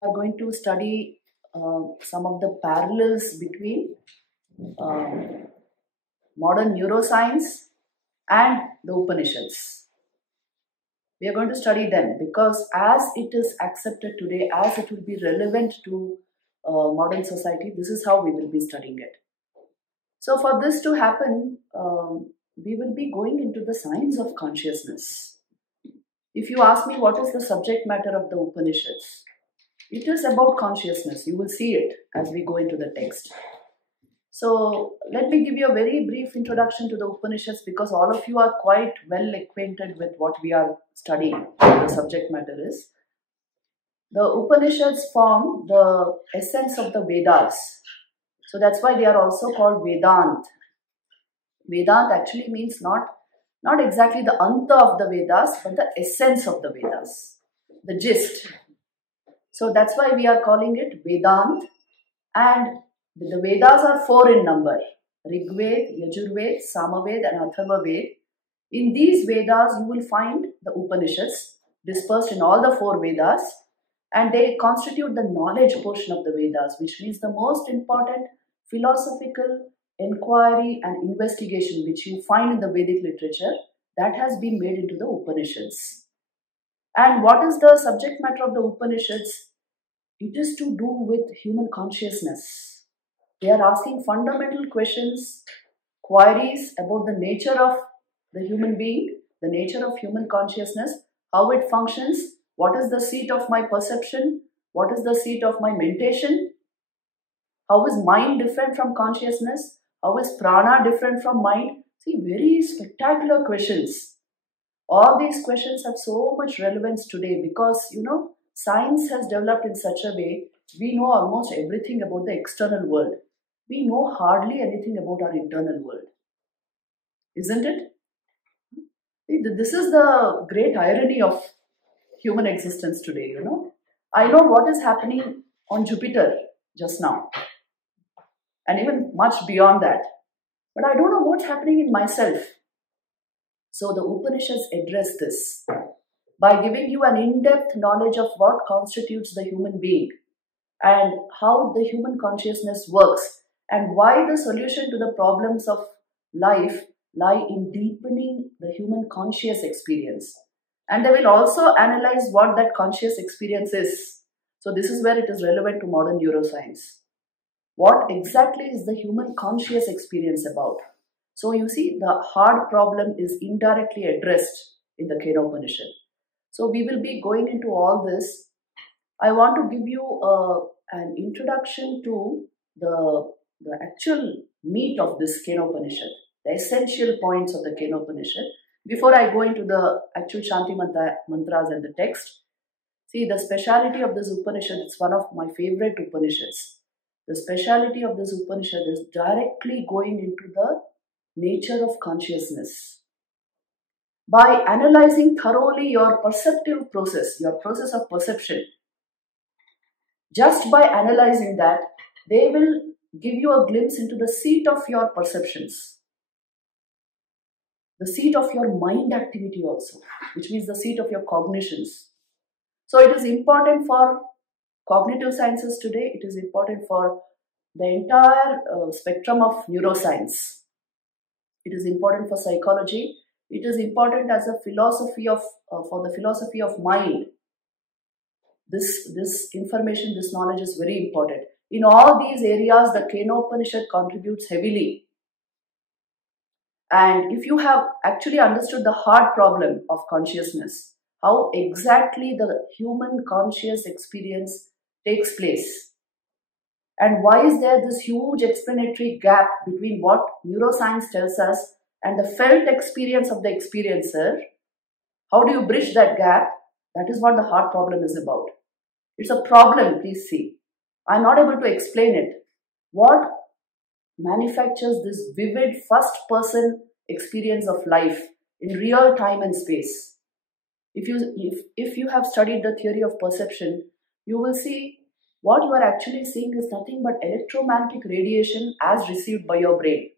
Are going to study some of the parallels between uh, modern neuroscience and the Upanishads. We are going to study them because as it is accepted today, as it will be relevant to modern society, this is how we will be studying it. So for this to happen, we will be going into the science of consciousness. If you ask me what is the subject matter of the Upanishads, it is about consciousness. You will see it as we go into the text. So let me give you a very brief introduction to the Upanishads because all of you are quite well acquainted with what we are studying, what the subject matter is. The Upanishads form the essence of the Vedas. So that's why they are also called Vedant. Vedant actually means not exactly the anta of the Vedas, but the essence of the Vedas, the gist. So that's why we are calling it Vedant. And the Vedas are 4 in number: Rigved, Yajurved, Samaved and Atharvaved. In these Vedas, you will find the Upanishads dispersed in all the 4 Vedas, and they constitute the knowledge portion of the Vedas, which means the most important philosophical inquiry and investigation which you find in the Vedic literature that has been made into the Upanishads. And what is the subject matter of the Upanishads? It is to do with human consciousness. They are asking fundamental questions, queries about the nature of the human being, the nature of human consciousness, how it functions, what is the seat of my perception, what is the seat of my mentation, how is mind different from consciousness, how is prana different from mind. See, very spectacular questions. All these questions have so much relevance today because, science has developed in such a way we know almost everything about the external world. We know hardly anything about our internal world. Isn't it? This is the great irony of human existence today, I know what is happening on Jupiter just now, and even much beyond that. But I don't know what's happening in myself. So the Upanishads address this by giving you an in-depth knowledge of what constitutes the human being and how the human consciousness works and why the solution to the problems of life lie in deepening the human conscious experience. And they will also analyze what that conscious experience is. So this is where it is relevant to modern neuroscience. What exactly is the human conscious experience about? So you see, the hard problem is indirectly addressed in the Kena Upanishad. So we will be going into all this. I want to give you an introduction to the actual meat of this Kena Upanishad, the essential points of the Kena Upanishad. Before I go into the actual Shanti mantras and the text, see, the speciality of this Upanishad, it's one of my favorite Upanishads. The speciality of this Upanishad is directly going into the nature of consciousness. By analyzing thoroughly your perceptive process, your process of perception, just by analyzing that, they will give you a glimpse into the seat of your perceptions, the seat of your mind activity also, which means the seat of your cognitions. So it is important for cognitive sciences today, it is important for the entire spectrum of neuroscience. It is important for psychology. It is important as a philosophy of, for the philosophy of mind. This information, this knowledge is very important. In all these areas, the Kena Upanishad contributes heavily. And if you have actually understood the hard problem of consciousness, how exactly the human conscious experience takes place, and why is there this huge explanatory gap between what neuroscience tells us and the felt experience of the experiencer, how do you bridge that gap? That is what the hard problem is about. It's a problem, please see. I'm not able to explain it. What manufactures this vivid first-person experience of life in real time and space? If you have studied the theory of perception, you will see what you are actually seeing is nothing but electromagnetic radiation as received by your brain.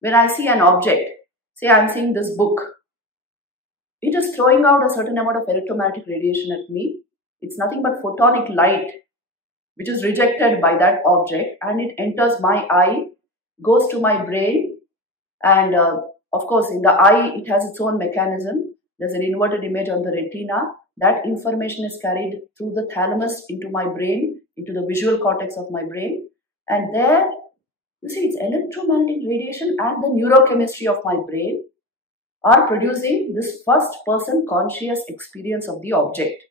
When I see an object, say I am seeing this book, it is throwing out a certain amount of electromagnetic radiation at me, It's nothing but photonic light which is rejected by that object, and it enters my eye, goes to my brain, and of course in the eye it has its own mechanism. There's an inverted image on the retina. That information is carried through the thalamus into my brain, into the visual cortex of my brain, and there, you see, it's electromagnetic radiation and the neurochemistry of my brain are producing this first person conscious experience of the object.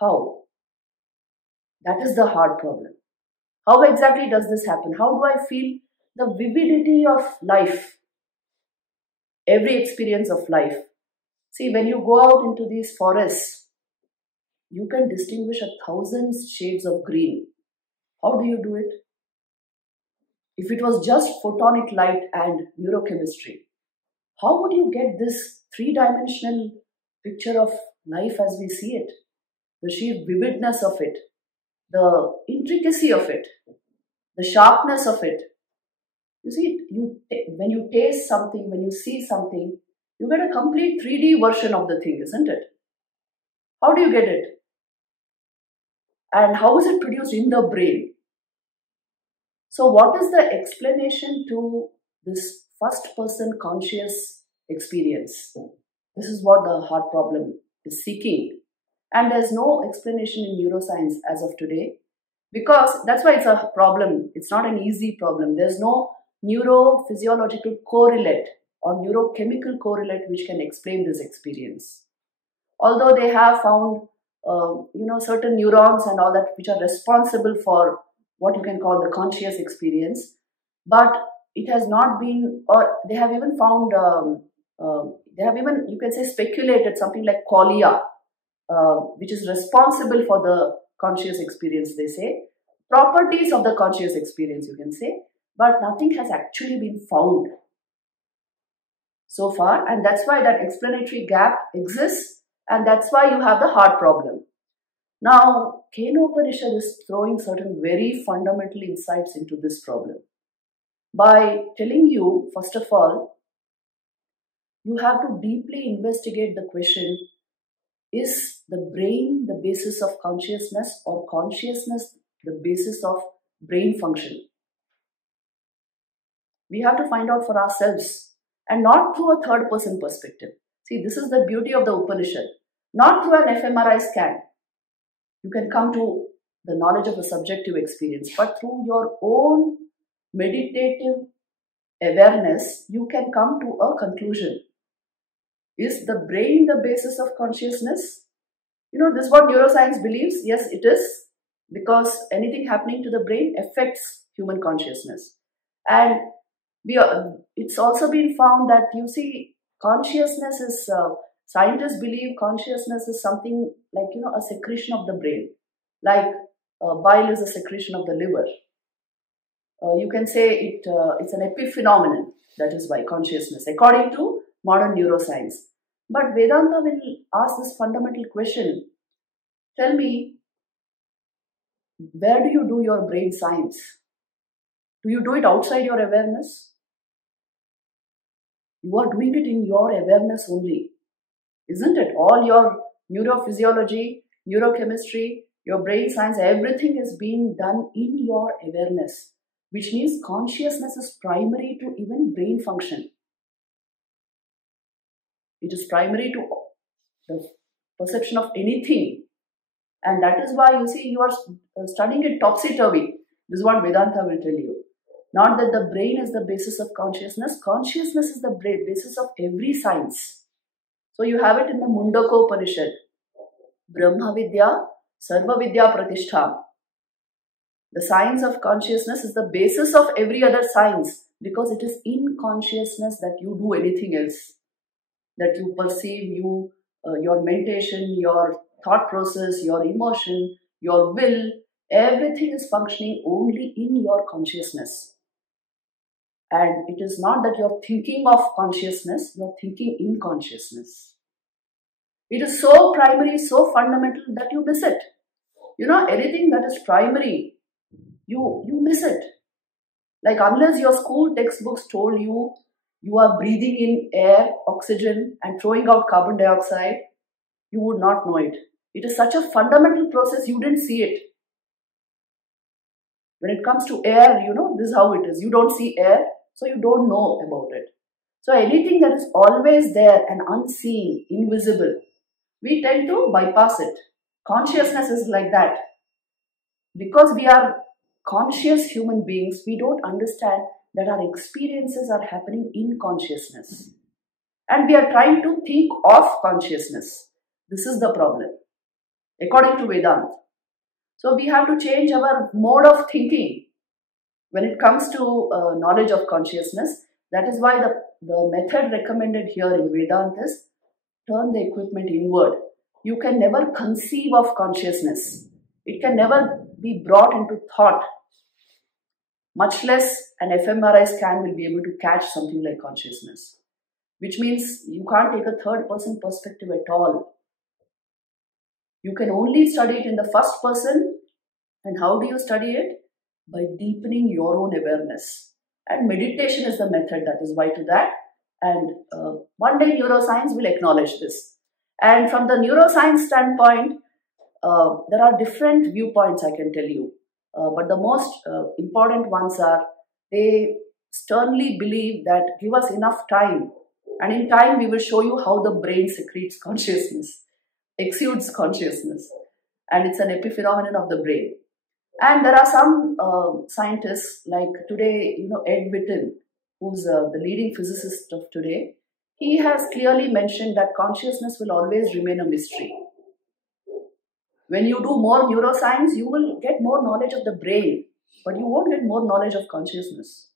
How? That is the hard problem. How exactly does this happen? How do I feel the vividity of life? Every experience of life. See, when you go out into these forests, you can distinguish 1,000 shades of green. How do you do it? If it was just photonic light and neurochemistry, how would you get this three-dimensional picture of life as we see it? The sheer vividness of it, the intricacy of it, the sharpness of it. You see, when you taste something, when you see something, you get a complete 3D version of the thing, isn't it? How do you get it? And how is it produced in the brain? So what is the explanation to this first person conscious experience? This is what the heart problem is seeking. And there's no explanation in neuroscience as of today, because that's why it's a problem. It's not an easy problem. There's no neurophysiological correlate or neurochemical correlate which can explain this experience. Although they have found certain neurons and all that which are responsible for what you can call the conscious experience, but it has not been, or they have even found, you can say, speculated something like qualia, which is responsible for the conscious experience, they say. Properties of the conscious experience, you can say, but nothing has actually been found so far, and that's why that explanatory gap exists, and that's why you have the heart problem. Now, Upanishad is throwing certain very fundamental insights into this problem by telling you, first of all, you have to deeply investigate the question, is the brain the basis of consciousness or consciousness the basis of brain function? We have to find out for ourselves, and not through a third person perspective. See, this is the beauty of the Upanishad. Not through an fMRI scan. You can come to the knowledge of a subjective experience, but through your own meditative awareness, you can come to a conclusion. Is the brain the basis of consciousness? This is what neuroscience believes. Yes, it is, because anything happening to the brain affects human consciousness. And it's also been found that, you see, consciousness is, scientists believe consciousness is something like, a secretion of the brain. Like bile is a secretion of the liver. You can say it's an epiphenomenon, that is why consciousness, according to modern neuroscience. But Vedanta will ask this fundamental question. Tell me, where do you do your brain science? Do you do it outside your awareness? You are doing it in your awareness only, isn't it? All your neurophysiology, neurochemistry, your brain science, everything is being done in your awareness, which means consciousness is primary to even brain function. It is primary to the perception of anything. And that is why, you see, you are studying it topsy-turvy. This is what Vedanta will tell you. Not that the brain is the basis of consciousness. Consciousness is the basis of every science. So you have it in the Mundaka Upanishad. Brahma Vidya, Sarva Vidya Pratishtham. The science of consciousness is the basis of every other science, because it is in consciousness that you do anything else. That you perceive, your meditation, your thought process, your emotion, your will, everything is functioning only in your consciousness. And it is not that you're thinking of consciousness, you're thinking in consciousness. It is so primary, so fundamental that you miss it. Anything that is primary, you miss it. Like, unless your school textbooks told you, you are breathing in air, oxygen, and throwing out carbon dioxide, you would not know it. It is such a fundamental process, you didn't see it. When it comes to air, this is how it is. You don't see air, so you don't know about it. So anything that is always there and unseen, invisible, we tend to bypass it. Consciousness is like that. Because we are conscious human beings, we don't understand that our experiences are happening in consciousness. And we are trying to think of consciousness. This is the problem, according to Vedanta. So we have to change our mode of thinking when it comes to knowledge of consciousness. That is why the method recommended here in Vedanta is turn the equipment inward. You can never conceive of consciousness. It can never be brought into thought. Much less an fMRI scan will be able to catch something like consciousness. Which means you can't take a third person perspective at all. You can only study it in the first person. And how do you study it? By deepening your own awareness. And meditation is the method that is why to that. And one day neuroscience will acknowledge this. And from the neuroscience standpoint, there are different viewpoints, I can tell you. But the most important ones are, they sternly believe that give us enough time. And in time, we will show you how the brain secretes consciousness, exudes consciousness. And it's an epiphenomenon of the brain. And there are some scientists, like today, Ed Witten, who's the leading physicist of today. He has clearly mentioned that consciousness will always remain a mystery. When you do more neuroscience, you will get more knowledge of the brain, but you won't get more knowledge of consciousness.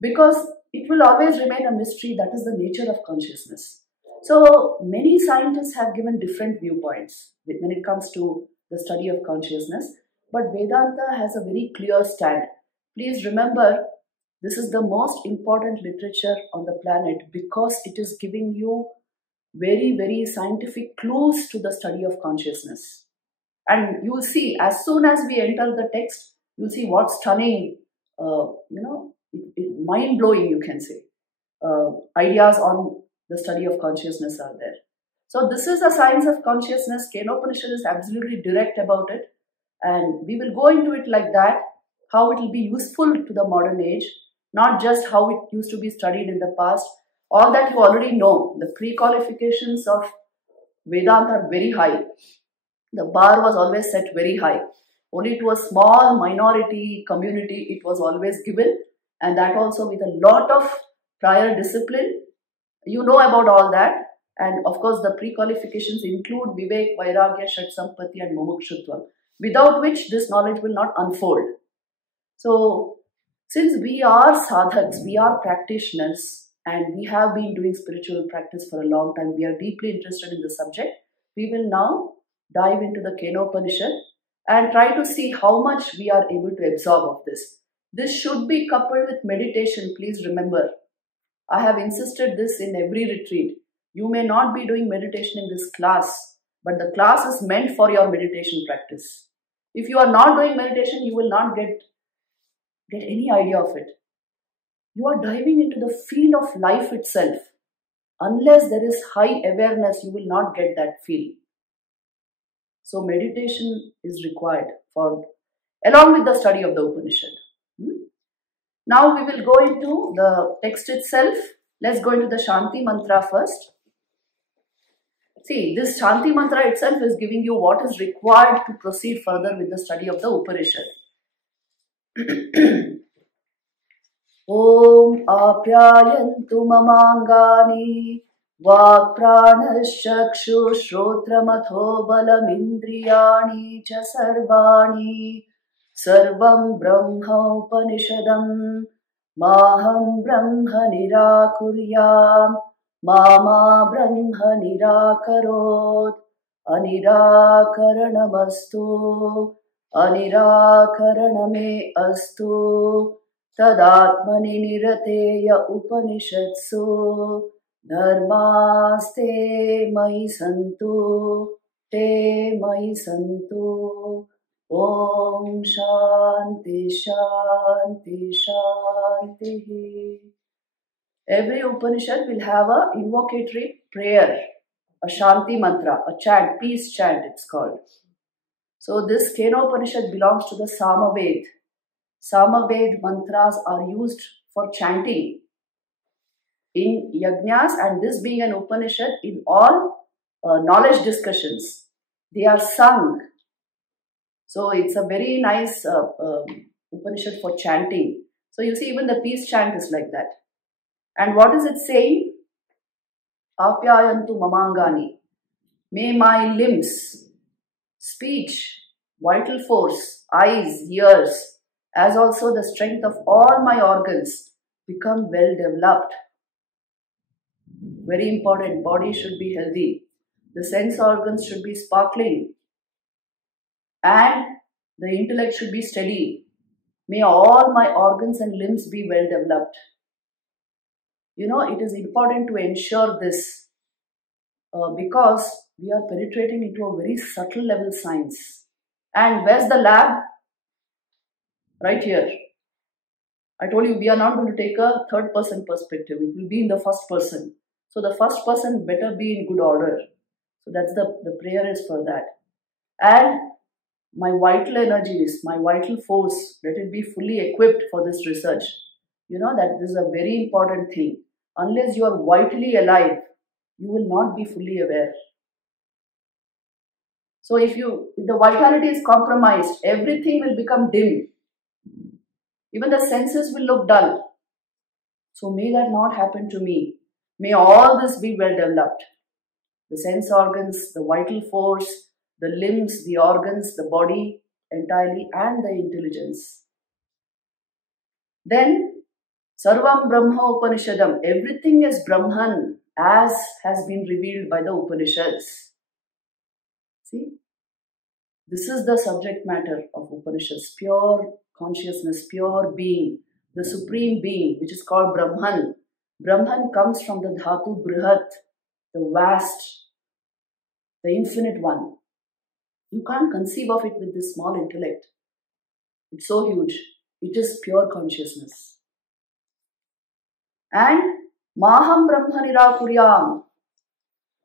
Because it will always remain a mystery. That is the nature of consciousness. So many scientists have given different viewpoints when it comes to the study of consciousness, but Vedanta has a very clear stand. Please remember, this is the most important literature on the planet because it is giving you very, very scientific clues to the study of consciousness. And you will see, as soon as we enter the text, you will see what stunning, mind-blowing, you can say, ideas on the study of consciousness are there. So this is the science of consciousness. Upanishad is absolutely direct about it. And we will go into it like that, how it will be useful to the modern age, not just how it used to be studied in the past. All that you already know. The pre-qualifications of Vedanta are very high. The bar was always set very high. Only to a small minority community it was always given, and that also with a lot of prior discipline. You know about all that. And of course, the pre-qualifications include Vivek, Vairagya, Shat Sampatti and Mumukshutva, without which this knowledge will not unfold. So, since we are sadhaks, we are practitioners, and we have been doing spiritual practice for a long time, we are deeply interested in the subject, we will now dive into the Upanishad and try to see how much we are able to absorb of this. This should be coupled with meditation, please remember. I have insisted this in every retreat. You may not be doing meditation in this class, but the class is meant for your meditation practice. If you are not doing meditation, you will not get any idea of it. You are diving into the field of life itself. Unless there is high awareness, you will not get that feel. So meditation is required along with the study of the Upanishad. Now we will go into the text itself. Let's go into the Shanti Mantra first. See, this Shanti Mantra itself is giving you what is required to proceed further with the study of the Upanishad. Om apyayantu mamangani vak pranaschakshu shrotramatho balamindriyani cha sarvani sarvam brahma upanishadam maham brahma nirakuryam mama brahma nirakarot anirakaranamastu anirakaraname astu tadatmani nirateya upanishatsu dharmaste mahi santu te mahi santu om shanti shanti shanti. Every Upanishad will have a invocatory prayer. a Shanti mantra, a chant, peace chant it's called. So this Kenopanishad belongs to the Samaved. Samaved mantras are used for chanting in yajnas, and this being an Upanishad, in all knowledge discussions, they are sung. So it's a very nice Upanishad for chanting. So you see, even the peace chant is like that. And what is it saying? Apyayantu mamangani. May my limbs, speech, vital force, eyes, ears, as also the strength of all my organs become well developed. Very important, body should be healthy. The sense organs should be sparkling. And the intellect should be steady. May all my organs and limbs be well developed. You know, it is important to ensure this because we are penetrating into a very subtle level science. And where's the lab? Right here. I told you we are not going to take a third person perspective. It will be in the first person. So the first person better be in good order. So that's the prayer is for that. And my vital energies, my vital force, let it be fully equipped for this research. You know that this is a very important thing. Unless you are vitally alive, you will not be fully aware. So if the vitality is compromised, everything will become dim. Even the senses will look dull. So may that not happen to me. May all this be well developed. The sense organs, the vital force, the limbs, the organs, the body entirely, and the intelligence. Then, Sarvam Brahma Upanishadam, everything is Brahman as has been revealed by the Upanishads. See, this is the subject matter of Upanishads, pure consciousness, pure being, the supreme being, which is called Brahman. Brahman comes from the Dhatu Brihat, the vast, the infinite one. You can't conceive of it with this small intellect. It's so huge. It is pure consciousness. And Maham Brahma Nirakuryam.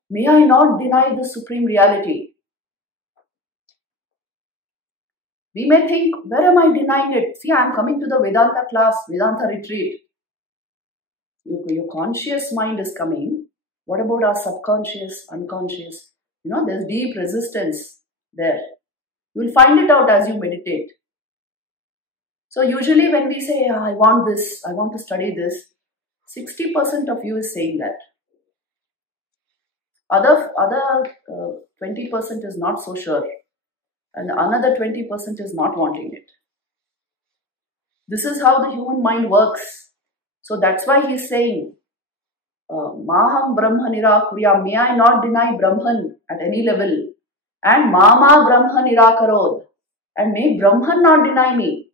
May I not deny the supreme reality. We may think, where am I denying it? See, I am coming to the Vedanta class, Vedanta retreat. Your conscious mind is coming. What about our subconscious, unconscious? You know, there's deep resistance there. You will find it out as you meditate. So usually when we say, I want this, I want to study this, 60% of you is saying that. Other 20% is not so sure. And another 20% is not wanting it. This is how the human mind works. So that's why he's saying, Maham Brahma Nirakurya, may I not deny Brahman at any level. And Mama Brahma Nirakarod, and may Brahman not deny me.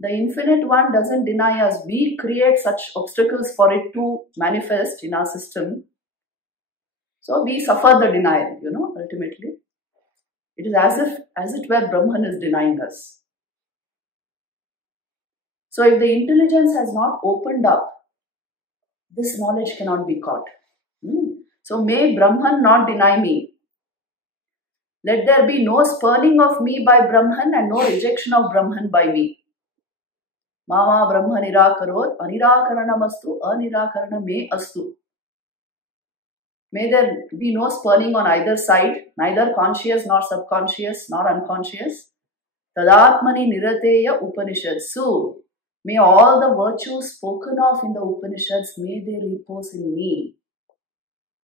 The Infinite One doesn't deny us. We create such obstacles for it to manifest in our system. So we suffer the denial, you know, ultimately. It is as it were Brahman is denying us. So if the intelligence has not opened up, this knowledge cannot be caught. So may Brahman not deny me. Let there be no spurning of me by Brahman and no rejection of Brahman by me. Mama Brahma Nirakarod, Anirakaranamastu, Anirakarana me astu. May there be no spurning on either side, neither conscious nor subconscious nor unconscious. Tadatmani Nirateya Upanishads. So, may all the virtues spoken of in the Upanishads, may they repose in me.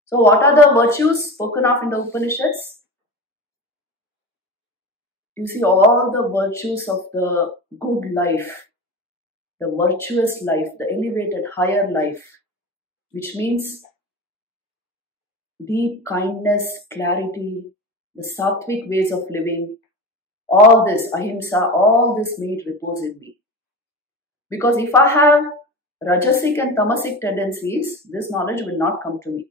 So, what are the virtues spoken of in the Upanishads? You see, all the virtues of the good life, the virtuous life, the elevated higher life, which means deep kindness, clarity, the sattvic ways of living, all this, ahimsa, all this may it repose in me. Because if I have rajasic and tamasic tendencies, this knowledge will not come to me.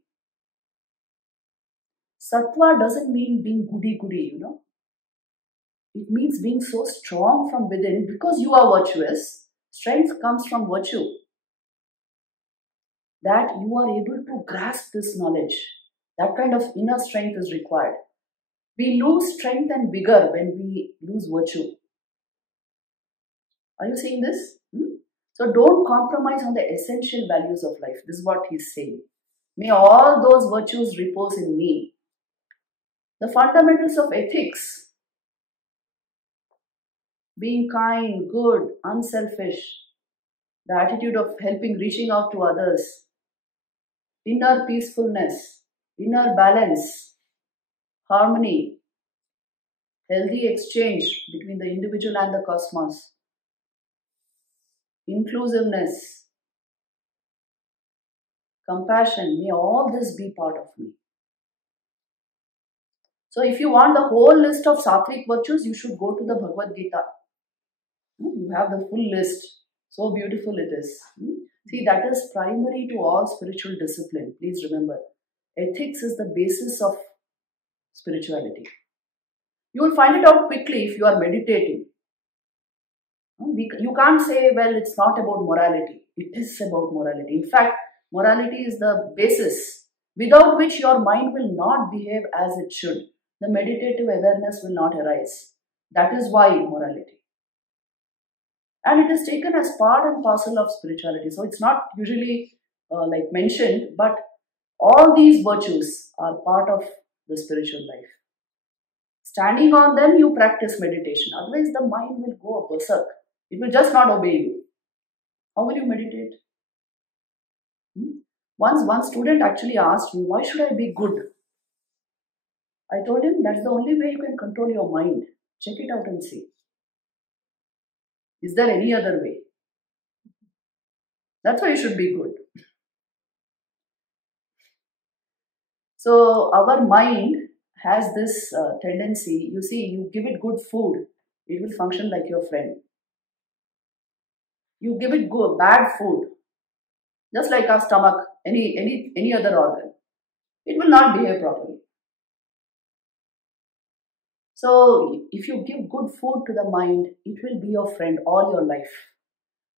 Sattva doesn't mean being goody-goody, you know. It means being so strong from within. Because you are virtuous, strength comes from virtue. That you are able to grasp this knowledge. That kind of inner strength is required. We lose strength and vigor when we lose virtue. Are you seeing this? So don't compromise on the essential values of life. This is what he's saying. May all those virtues repose in me. The fundamentals of ethics, being kind, good, unselfish, the attitude of helping, reaching out to others, inner peacefulness, inner balance, harmony, healthy exchange between the individual and the cosmos, inclusiveness, compassion, may all this be part of me. So if you want the whole list of sattvic virtues, you should go to the Bhagavad Gita. You have the full list. So beautiful it is. See, that is primary to all spiritual discipline. Please remember, ethics is the basis of spirituality. You will find it out quickly if you are meditating. You can't say, well, it's not about morality. It is about morality. In fact, morality is the basis without which your mind will not behave as it should. The meditative awareness will not arise. That is why morality. And it is taken as part and parcel of spirituality. So it's not usually like mentioned, but all these virtues are part of the spiritual life. Standing on them, you practice meditation. Otherwise, the mind will go berserk. It will just not obey you. How will you meditate? Once one student actually asked me, why should I be good? I told him, that's the only way you can control your mind. Check it out and see. Is there any other way? That's why you should be good. So our mind has this tendency, you see, you give it good food, it will function like your friend. You give it good, bad food, just like our stomach, any other organ, it will not behave properly. So if you give good food to the mind, it will be your friend all your life.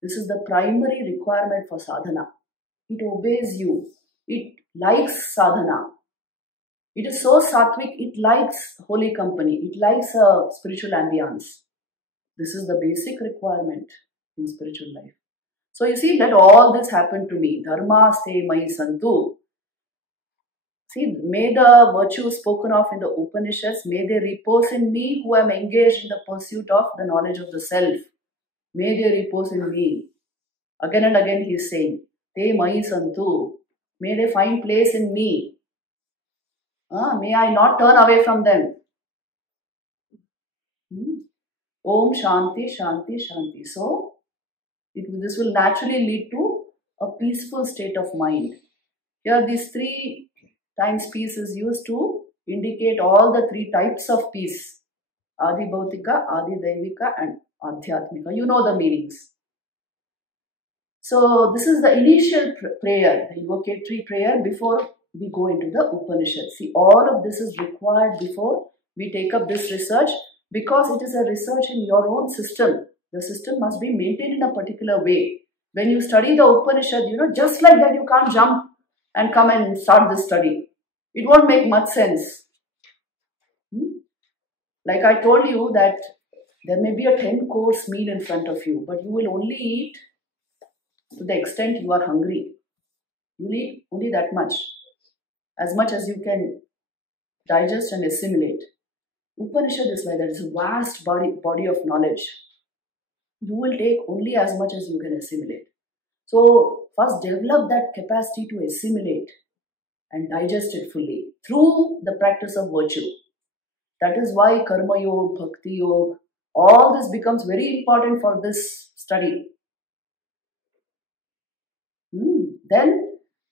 This is the primary requirement for sadhana. It obeys you. It likes sadhana. It is so sattvic, it likes holy company. It likes a spiritual ambience. This is the basic requirement in spiritual life. So you see, let all this happen to me. Dharma ste mai santu. See, may the virtues spoken of in the Upanishads, may they repose in me who am engaged in the pursuit of the knowledge of the self. May they repose in me. Again and again he is saying, Te mai santu. May they find place in me. May I not turn away from them. Om Shanti, Shanti, Shanti. So, this will naturally lead to a peaceful state of mind. Here these 3 times peace is used to indicate all the 3 types of peace. Adi Bhautika, Adi Daivika and Adhyatmika. You know the meanings. So this is the initial prayer, the invocatory prayer before we go into the Upanishad. See, all of this is required before we take up this research because it is a research in your own system. The system must be maintained in a particular way. When you study the Upanishad, just like that you can't jump and come and start this study. It won't make much sense. Like I told you that there may be a 10-course meal in front of you, but you will only eat to the extent you are hungry. You will eat only that much as you can digest and assimilate. Upanishad is like that. It's a vast body of knowledge. You will take only as much as you can assimilate. So first develop that capacity to assimilate and digest it fully through the practice of virtue. That is why Karma Yoga, Bhakti Yoga, all this becomes very important for this study. Then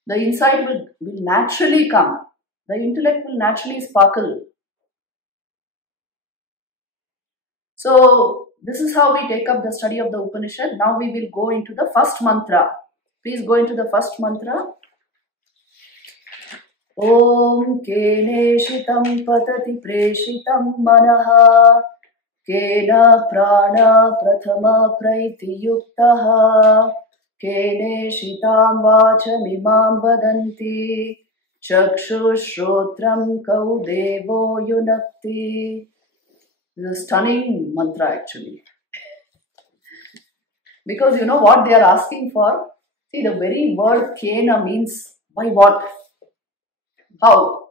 the insight will naturally come. The intellect will naturally sparkle. So this is how we take up the study of the Upanishad. Now we will go into the first mantra. Please go into the first mantra. Om kene shitam patati preshitam manaha kena prana prathama praiti yuktaha kene shitam vacham imam vadanti Chakshushrotram kau devo yunakti. This is a stunning mantra actually. Because you know what they are asking for? See, the very word kena means by what? How?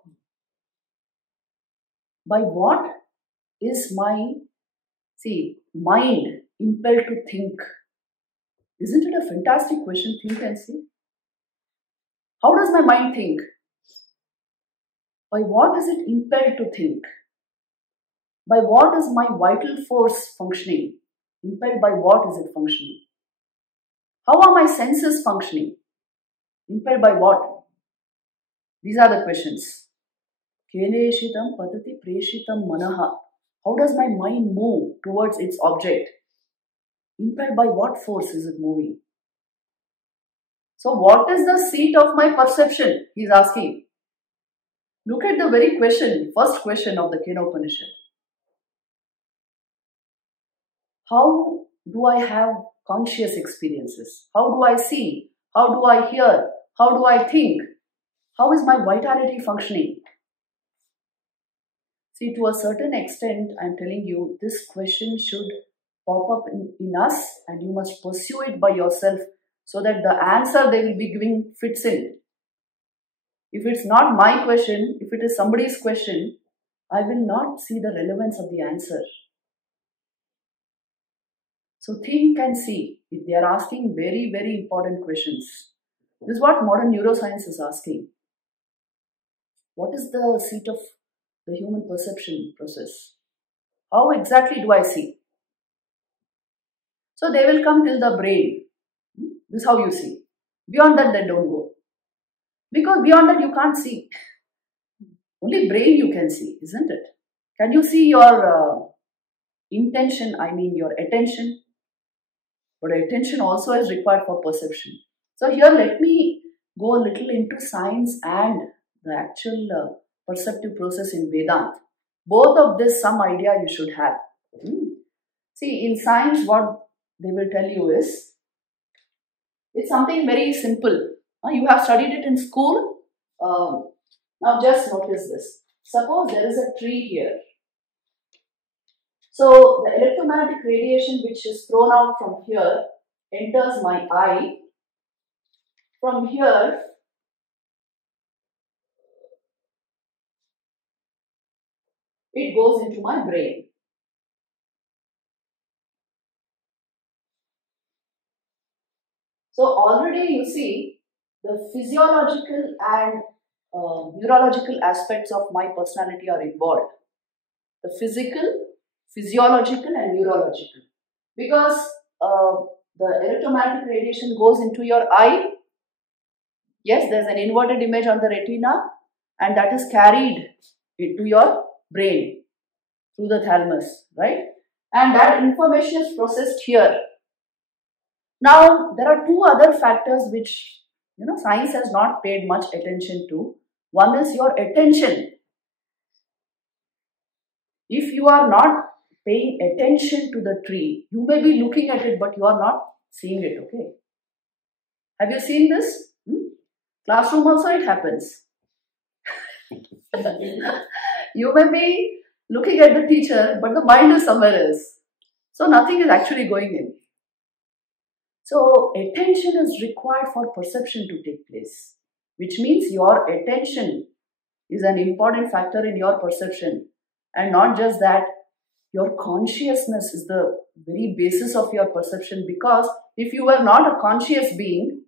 By what is my, mind impelled to think? Isn't it a fantastic question? Think and see. How does my mind think? By what is it impelled to think? By what is my vital force functioning? Impelled by what is it functioning? How are my senses functioning? Impelled by what? These are the questions. Keneshitam patati preshitam manaha. How does my mind move towards its object? Impelled by what force is it moving? So what is the seat of my perception? He is asking. Look at the very question, first question of the Kena Upanishad. How do I have conscious experiences? How do I see? How do I hear? How do I think? How is my vitality functioning? See, to a certain extent, I am telling you, this question should pop up in us and you must pursue it by yourself so that the answer they will be giving fits in. If it's not my question, if it is somebody's question, I will not see the relevance of the answer. So think and see. If they are asking very, very important questions. This is what modern neuroscience is asking. What is the seat of the human perception process? How exactly do I see? So they will come till the brain. This is how you see. Beyond that, they don't go. Because beyond that, you can't see. Only brain you can see, isn't it? Can you see your intention, your attention? But attention also is required for perception. So here let me go a little into science and the actual perceptive process in Vedanta. Both of this, some idea you should have. See, in science what they will tell you is, it's something very simple. You have studied it in school. Now just notice this. Suppose there is a tree here. So the electromagnetic radiation which is thrown out from here enters my eye. From here, it goes into my brain. So already you see the physiological and neurological aspects of my personality are involved. The physical, physiological and neurological. Because the electromagnetic radiation goes into your eye. Yes, there's an inverted image on the retina and that is carried into your brain through the thalamus, right? And that information is processed here. Now, there are two other factors which, science has not paid much attention to. One is your attention. If you are not paying attention to the tree, you may be looking at it, but you are not seeing it, okay? Have you seen this? Classroom also it happens. You may be looking at the teacher, but the mind is somewhere else. So nothing is actually going in. So attention is required for perception to take place, which means your attention is an important factor in your perception. And not just that, your consciousness is the very basis of your perception, because if you were not a conscious being,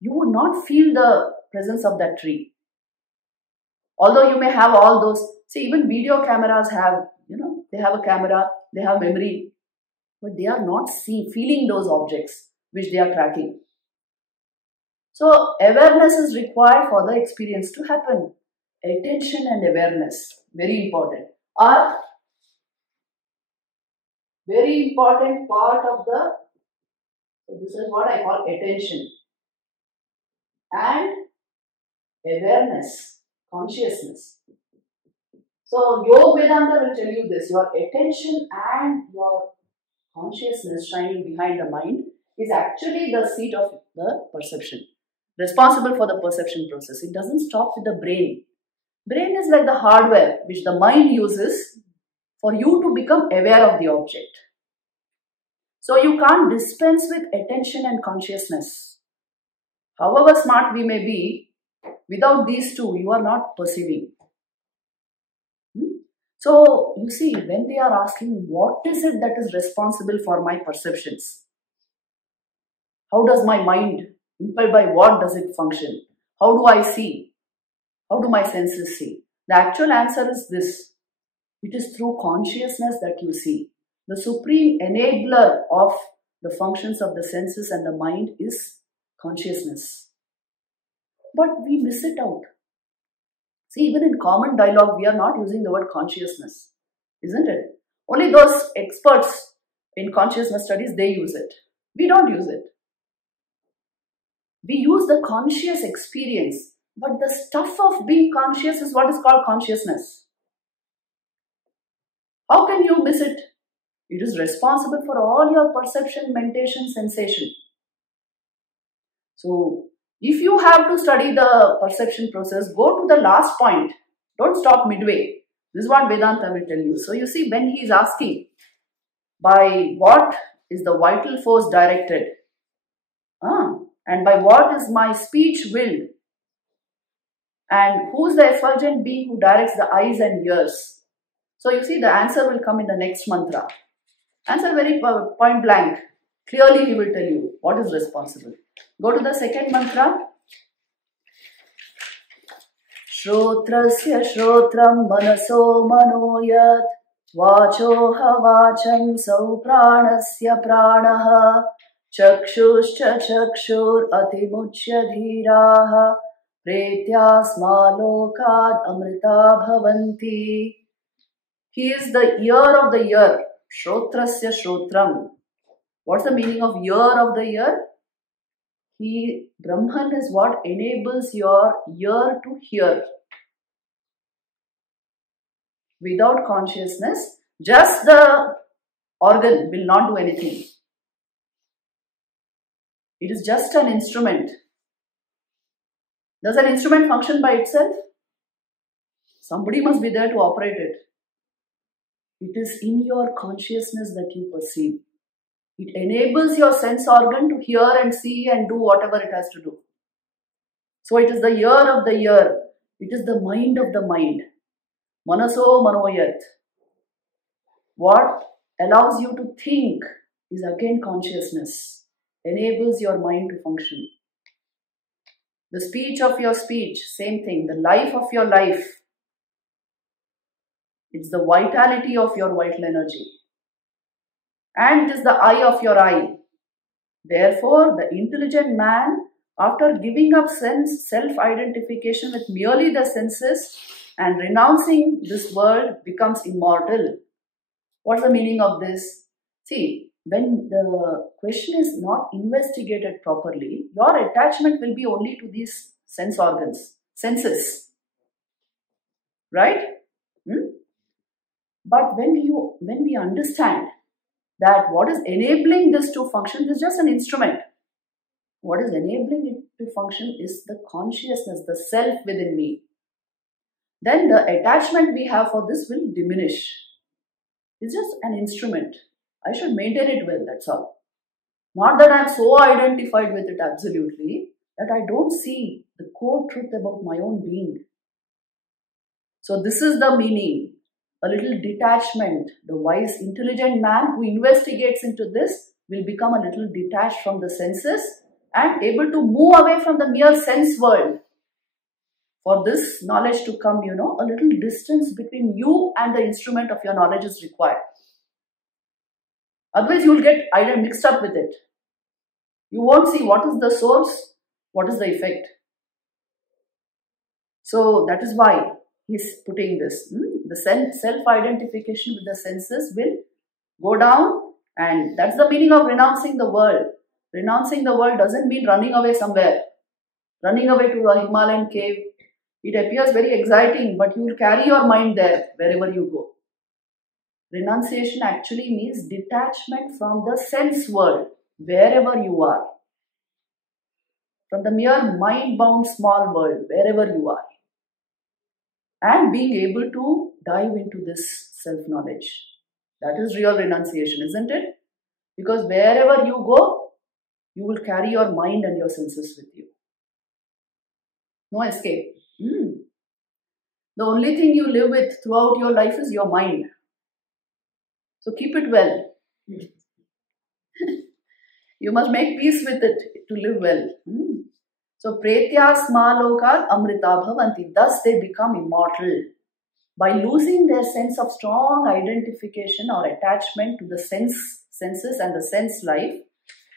you would not feel the presence of that tree. Although you may have all those, see, even video cameras have, they have a camera, they have memory, but they are not feeling those objects which they are tracking. So awareness is required for the experience to happen. Attention and awareness, very important, are very important part of the, so this is what I call attention and awareness, consciousness. So Yoga Vedanta will tell you this, your attention and your consciousness shining behind the mind is actually the seat of the perception. responsible for the perception process. It doesn't stop with the brain. Brain is like the hardware which the mind uses for you to become aware of the object. So you can't dispense with attention and consciousness. However smart we may be, without these two, you are not perceiving. So you see, when they are asking, what is it that is responsible for my perceptions? How does my mind, impelled by what does it function? How do I see? How do my senses see? The actual answer is this. It is through consciousness that you see. The supreme enabler of the functions of the senses and the mind is consciousness. But we miss it out. See, even in common dialogue, we are not using the word consciousness, isn't it? Only those experts in consciousness studies, they use it. We don't use it. We use the conscious experience, but the stuff of being conscious is what is called consciousness. How can you miss it? It is responsible for all your perception, mentation, sensation. So, if you have to study the perception process, go to the last point. Don't stop midway. This is what Vedanta will tell you. So, you see, when he is asking, by what is the vital force directed? And by what is my speech willed? And who is the effulgent being who directs the eyes and ears? So, you see, the answer will come in the next mantra. Answer very point blank. Clearly, he will tell you what is responsible. Go to the second mantra. Shrotrasya shrotram manaso manoyat vachoha vacham sau pranasya pranaha chakshuscha chakshur atimuchya dhiraha pretyasma lokad amrita bhavanti. He is the ear of the ear. Shrotrasya shrotram. What's the meaning of ear of the ear? Brahman is what enables your ear to hear. Without consciousness, just the organ will not do anything. It is just an instrument. Does an instrument function by itself? Somebody must be there to operate it. It is in your consciousness that you perceive. It enables your sense organ to hear and see and do whatever it has to do. So it is the ear of the ear. It is the mind of the mind. Manaso manoyat. What allows you to think is again consciousness. Enables your mind to function. The speech of your speech, same thing. The life of your life. It's the vitality of your vital energy. And it is the eye of your eye. Therefore, the intelligent man, after giving up self-identification with merely the senses and renouncing this world, becomes immortal. What's the meaning of this? See, when the question is not investigated properly, your attachment will be only to these sense organs, senses. Right? But when we understand that what is enabling this to function is just an instrument. What is enabling it to function is the consciousness, the self within me. Then the attachment we have for this will diminish. It's just an instrument. I should maintain it well, that's all. Not that I am so identified with it absolutely that I don't see the core truth about my own being. So this is the meaning. A little detachment. The wise, intelligent man who investigates into this will become a little detached from the senses and able to move away from the mere sense world. For this knowledge to come, a little distance between you and the instrument of your knowledge is required. Otherwise, you will get either mixed up with it. You won't see what is the source, what is the effect. So that is why he is putting this. The self-identification with the senses will go down, and that's the meaning of renouncing the world. Renouncing the world doesn't mean running away somewhere, running away to a Himalayan cave. It appears very exciting, but you will carry your mind there wherever you go. Renunciation actually means detachment from the sense world, wherever you are. from the mere mind-bound small world, wherever you are, and being able to dive into this self-knowledge. That is real renunciation, isn't it? Because wherever you go, you will carry your mind and your senses with you. No escape. The only thing you live with throughout your life is your mind. So keep it well. You must make peace with it to live well. So pretya smalokat amrita bhavanti. Thus they become immortal. By losing their sense of strong identification or attachment to the senses and the sense life,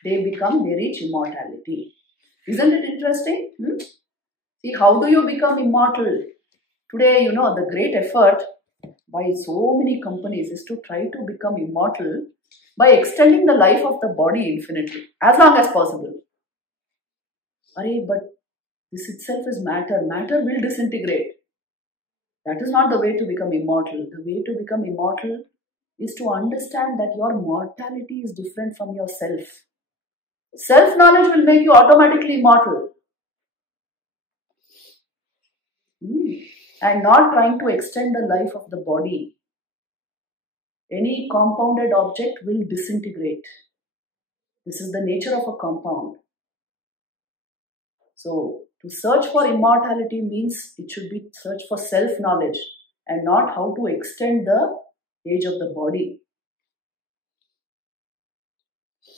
they reach immortality. Isn't it interesting? See, how do you become immortal? Today, the great effort by so many companies is to try to become immortal by extending the life of the body infinitely, as long as possible. But this itself is matter. Matter will disintegrate. That is not the way to become immortal. The way to become immortal is to understand that your mortality is different from yourself. Self-knowledge will make you automatically immortal. And not trying to extend the life of the body. Any compounded object will disintegrate. This is the nature of a compound. So, to search for immortality means it should be search for self-knowledge and not how to extend the age of the body.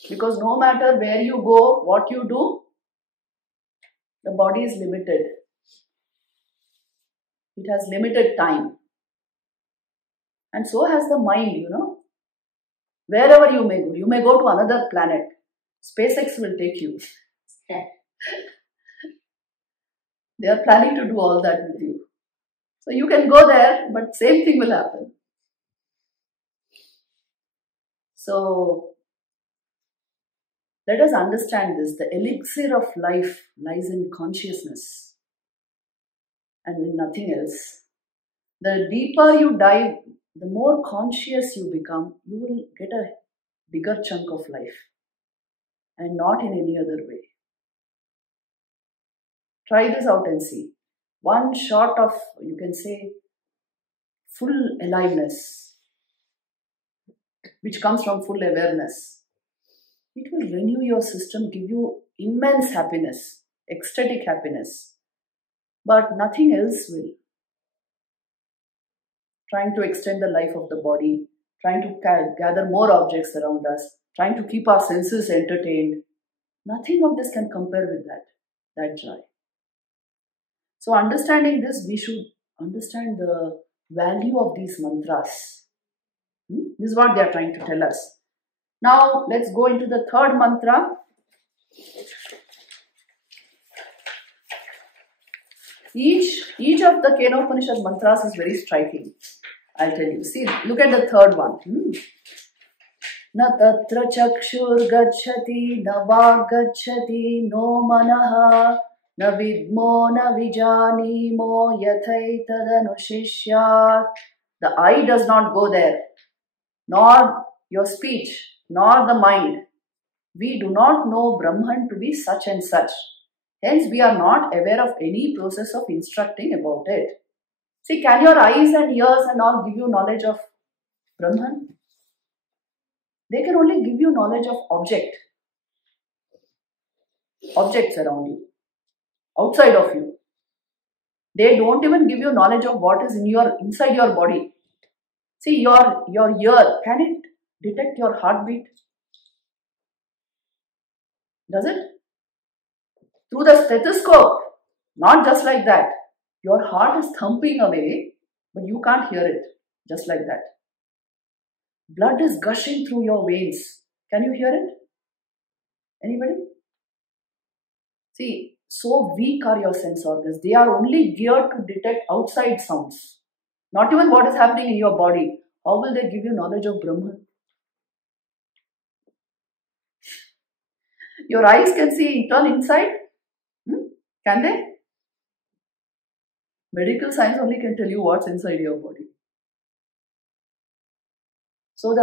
Because no matter where you go, what you do, the body is limited. It has limited time. And so has the mind, Wherever you may go to another planet. SpaceX will take you. They are planning to do all that with you. So you can go there, but same thing will happen. So let us understand this. The elixir of life lies in consciousness and in nothing else. The deeper you dive, the more conscious you become, you will get a bigger chunk of life and not in any other way. Try this out and see. One shot of, you can say, full aliveness, which comes from full awareness. It will renew your system, give you immense happiness, ecstatic happiness. But nothing else will. Trying to extend the life of the body, trying to gather more objects around us, trying to keep our senses entertained. Nothing of this can compare with that joy. So understanding this, we should understand the value of these mantras. This is what they are trying to tell us. Now let's go into the third mantra. Each of the Kena Upanishad mantras is very striking. I'll tell you. See, look at the third one. Na tatra chakshur gacchati, na vag gacchati, no manaha, na vidmo na vijanimo yathaitadanushishya. The eye does not go there, nor your speech, nor the mind. We do not know Brahman to be such and such. Hence, we are not aware of any process of instructing about it. See, can your eyes and ears and all give you knowledge of Brahman? They can only give you knowledge of objects around you, outside of you. They don't even give you knowledge of what is inside your body. See, your ear, can it detect your heartbeat? Does it? Through the stethoscope, not just like that. Your heart is thumping away, but you can't hear it, just like that. Blood is gushing through your veins. Can you hear it? Anybody? See, so weak are your sense organs. They are only geared to detect outside sounds. Not even what is happening in your body. How will they give you knowledge of Brahman? Your eyes can see, turn inside. Can they? Medical science only can tell you what's inside your body. So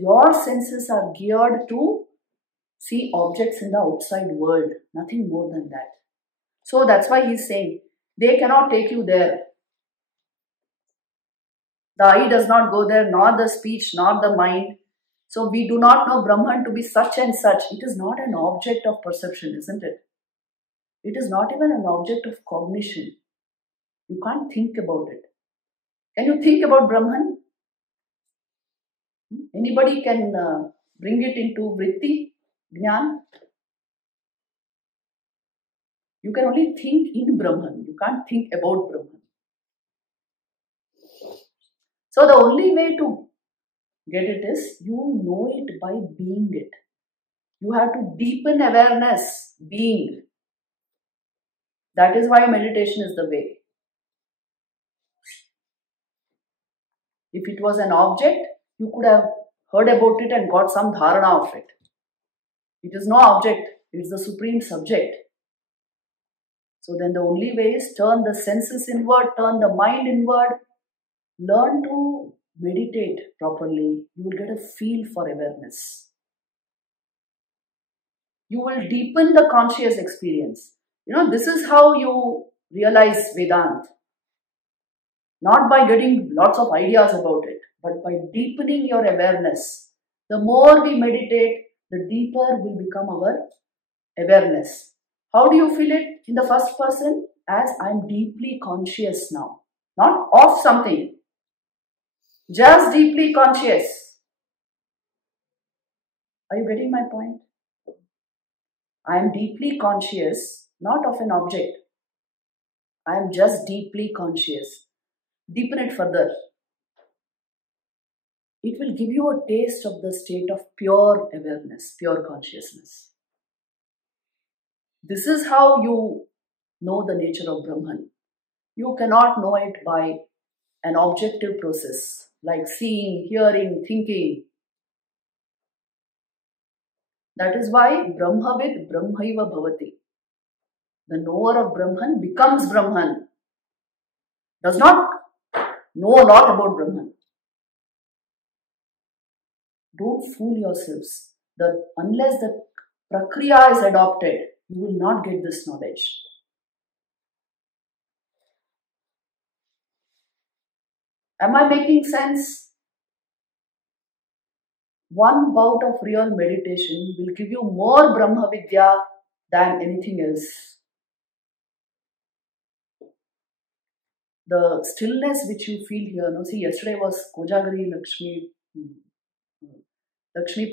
your senses are geared to see objects in the outside world, nothing more than that. So that's why he's saying, they cannot take you there. The eye does not go there, nor the speech, nor the mind. So we do not know Brahman to be such and such. It is not an object of perception, isn't it? It is not even an object of cognition. You can't think about it. Can you think about Brahman? Anybody can bring it into vritti, jnana? You can only think in Brahman. You can't think about Brahman. So the only way to get it is you know it by being it. You have to deepen awareness, being. That is why meditation is the way. If it was an object, you could have heard about it and got some dharana of it. It is no object, it is the supreme subject. So then the only way is turn the senses inward, turn the mind inward, learn to meditate properly. You will get a feel for awareness. You will deepen the conscious experience. This is how you realize Vedanta. Not by getting lots of ideas about it, but by deepening your awareness. The more we meditate, the deeper will become our awareness. How do you feel it in the first person? As I am deeply conscious now. Not of something. Just deeply conscious. Are you getting my point? I am deeply conscious, not of an object. I am just deeply conscious. Deepen it further. It will give you a taste of the state of pure awareness, pure consciousness. This is how you know the nature of Brahman. You cannot know it by an objective process like seeing, hearing, thinking. That is why Brahmavid Brahmaiva Bhavati. The knower of Brahman becomes Brahman. Does not know a lot about Brahman. Don't fool yourselves. Unless the prakriya is adopted, you will not get this knowledge. Am I making sense? One bout of real meditation will give you more Brahma Vidya than anything else. The stillness which you feel here, see, yesterday was Kojagari Lakshmi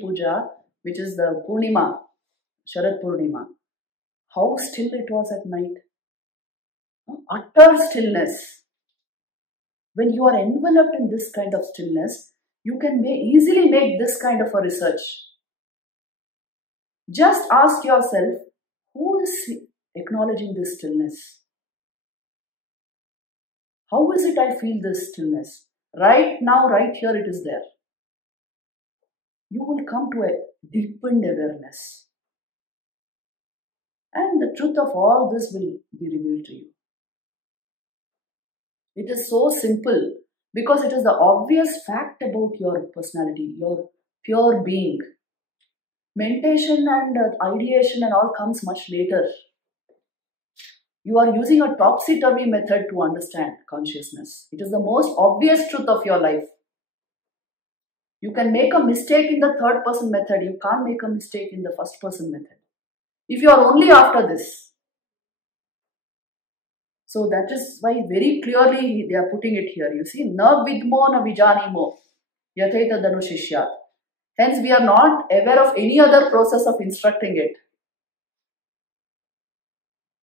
Puja, which is the Purnima, Sharad Purnima. How still it was at night. Utter stillness. When you are enveloped in this kind of stillness, you can easily make this kind of a research. Just ask yourself, who is acknowledging this stillness? How is it I feel this stillness? Right now, right here it is there. You will come to a deepened awareness. And the truth of all this will be revealed to you. It is so simple because it is the obvious fact about your personality, your pure being. Meditation and ideation and all comes much later. You are using a topsy-turvy method to understand consciousness. It is the most obvious truth of your life. You can make a mistake in the third person method. You can't make a mistake in the first person method. If you are only after this. So that is why very clearly they are putting it here. You see, na vidmo na vijanimo yathaita dhanushishya. Hence we are not aware of any other process of instructing it.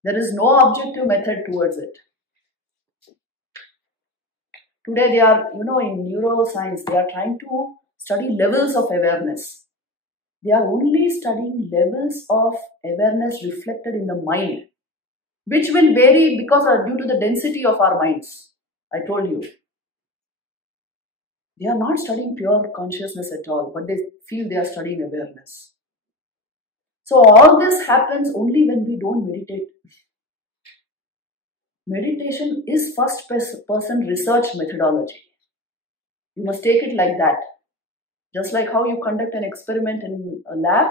There is no objective method towards it. Today they are, in neuroscience, they are trying to study levels of awareness. They are only studying levels of awareness reflected in the mind, which will vary because due to the density of our minds. I told you. They are not studying pure consciousness at all, but they feel they are studying awareness. So all this happens only when we don't meditate. Meditation is first person research methodology. You must take it like that. Just like how you conduct an experiment in a lab,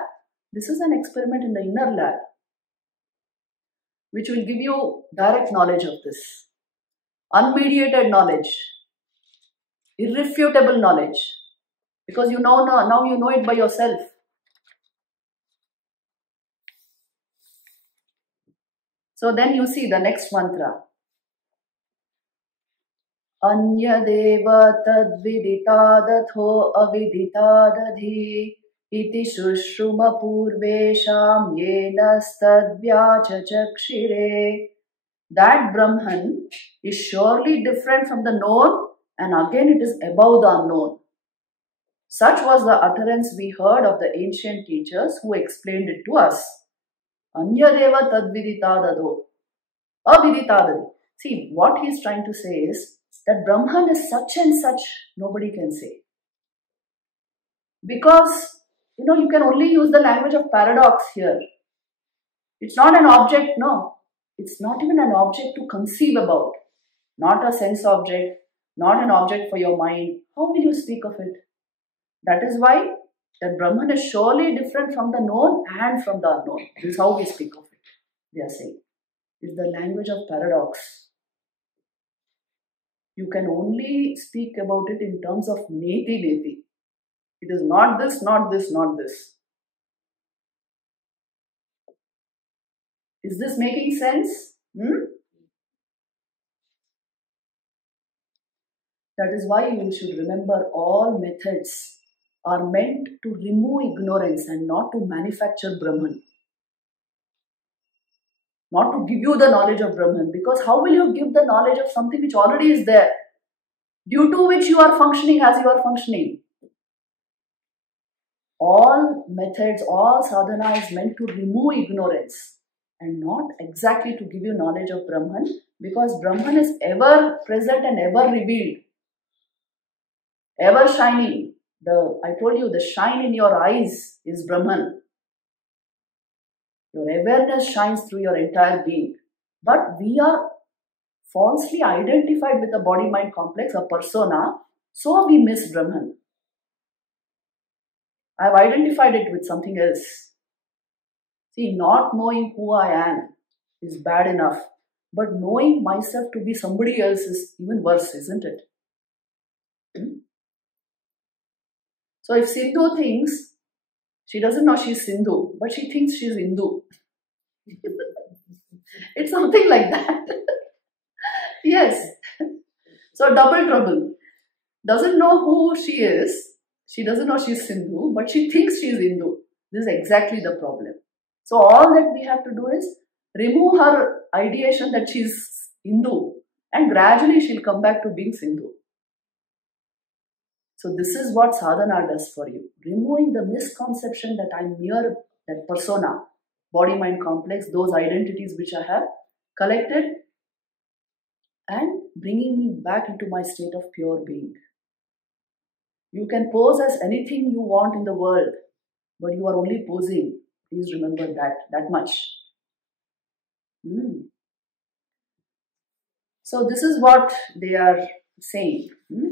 This is an experiment in the inner lab, which will give you direct knowledge of this. Unmediated knowledge, irrefutable knowledge, because you know now you know it by yourself. So then you see the next mantra. Anyadeva tadviditadatho aviditadadhi iti shushuma purvesham yenastadvyachachakshire. That Brahman is surely different from the known, and again it is above the unknown. Such was the utterance we heard of the ancient teachers who explained it to us. Anyadeva tadviditadado aviditadadi. See, what he is trying to say is that Brahman is such and such, nobody can say. Because, you can only use the language of paradox here. It's not an object, no. It's not even an object to conceive about. Not a sense object, not an object for your mind. How will you speak of it? That is why that Brahman is surely different from the known and from the unknown. This is how we speak of it, they are saying. It's the language of paradox. You can only speak about it in terms of neti. It is not this, not this, not this. Is this making sense? That is why you should remember all methods are meant to remove ignorance and not to manufacture Brahman. Not to give you the knowledge of Brahman, because how will you give the knowledge of something which already is there, due to which you are functioning as you are functioning? All methods, all sadhana is meant to remove ignorance and not exactly to give you knowledge of Brahman, because Brahman is ever present and ever revealed, ever shining. I told you, the shine in your eyes is Brahman. Your awareness shines through your entire being. But we are falsely identified with a body-mind complex, a persona, so we miss Brahman. I have identified it with something else. See, not knowing who I am is bad enough, but knowing myself to be somebody else is even worse, isn't it? So if Sindhu thinks, she doesn't know she's Sindhu, but she thinks she's Hindu. It's something like that. Yes. So double trouble. Doesn't know who she is. She doesn't know she's Sindhu, but she thinks she's Hindu. This is exactly the problem. So all that we have to do is remove her ideation that she's Hindu, and gradually she'll come back to being Sindhu. So this is what sadhana does for you. Removing the misconception that I'm mere that persona, body-mind complex, those identities which I have collected, and bringing me back into my state of pure being. You can pose as anything you want in the world, but you are only posing. Please remember that much. So this is what they are saying.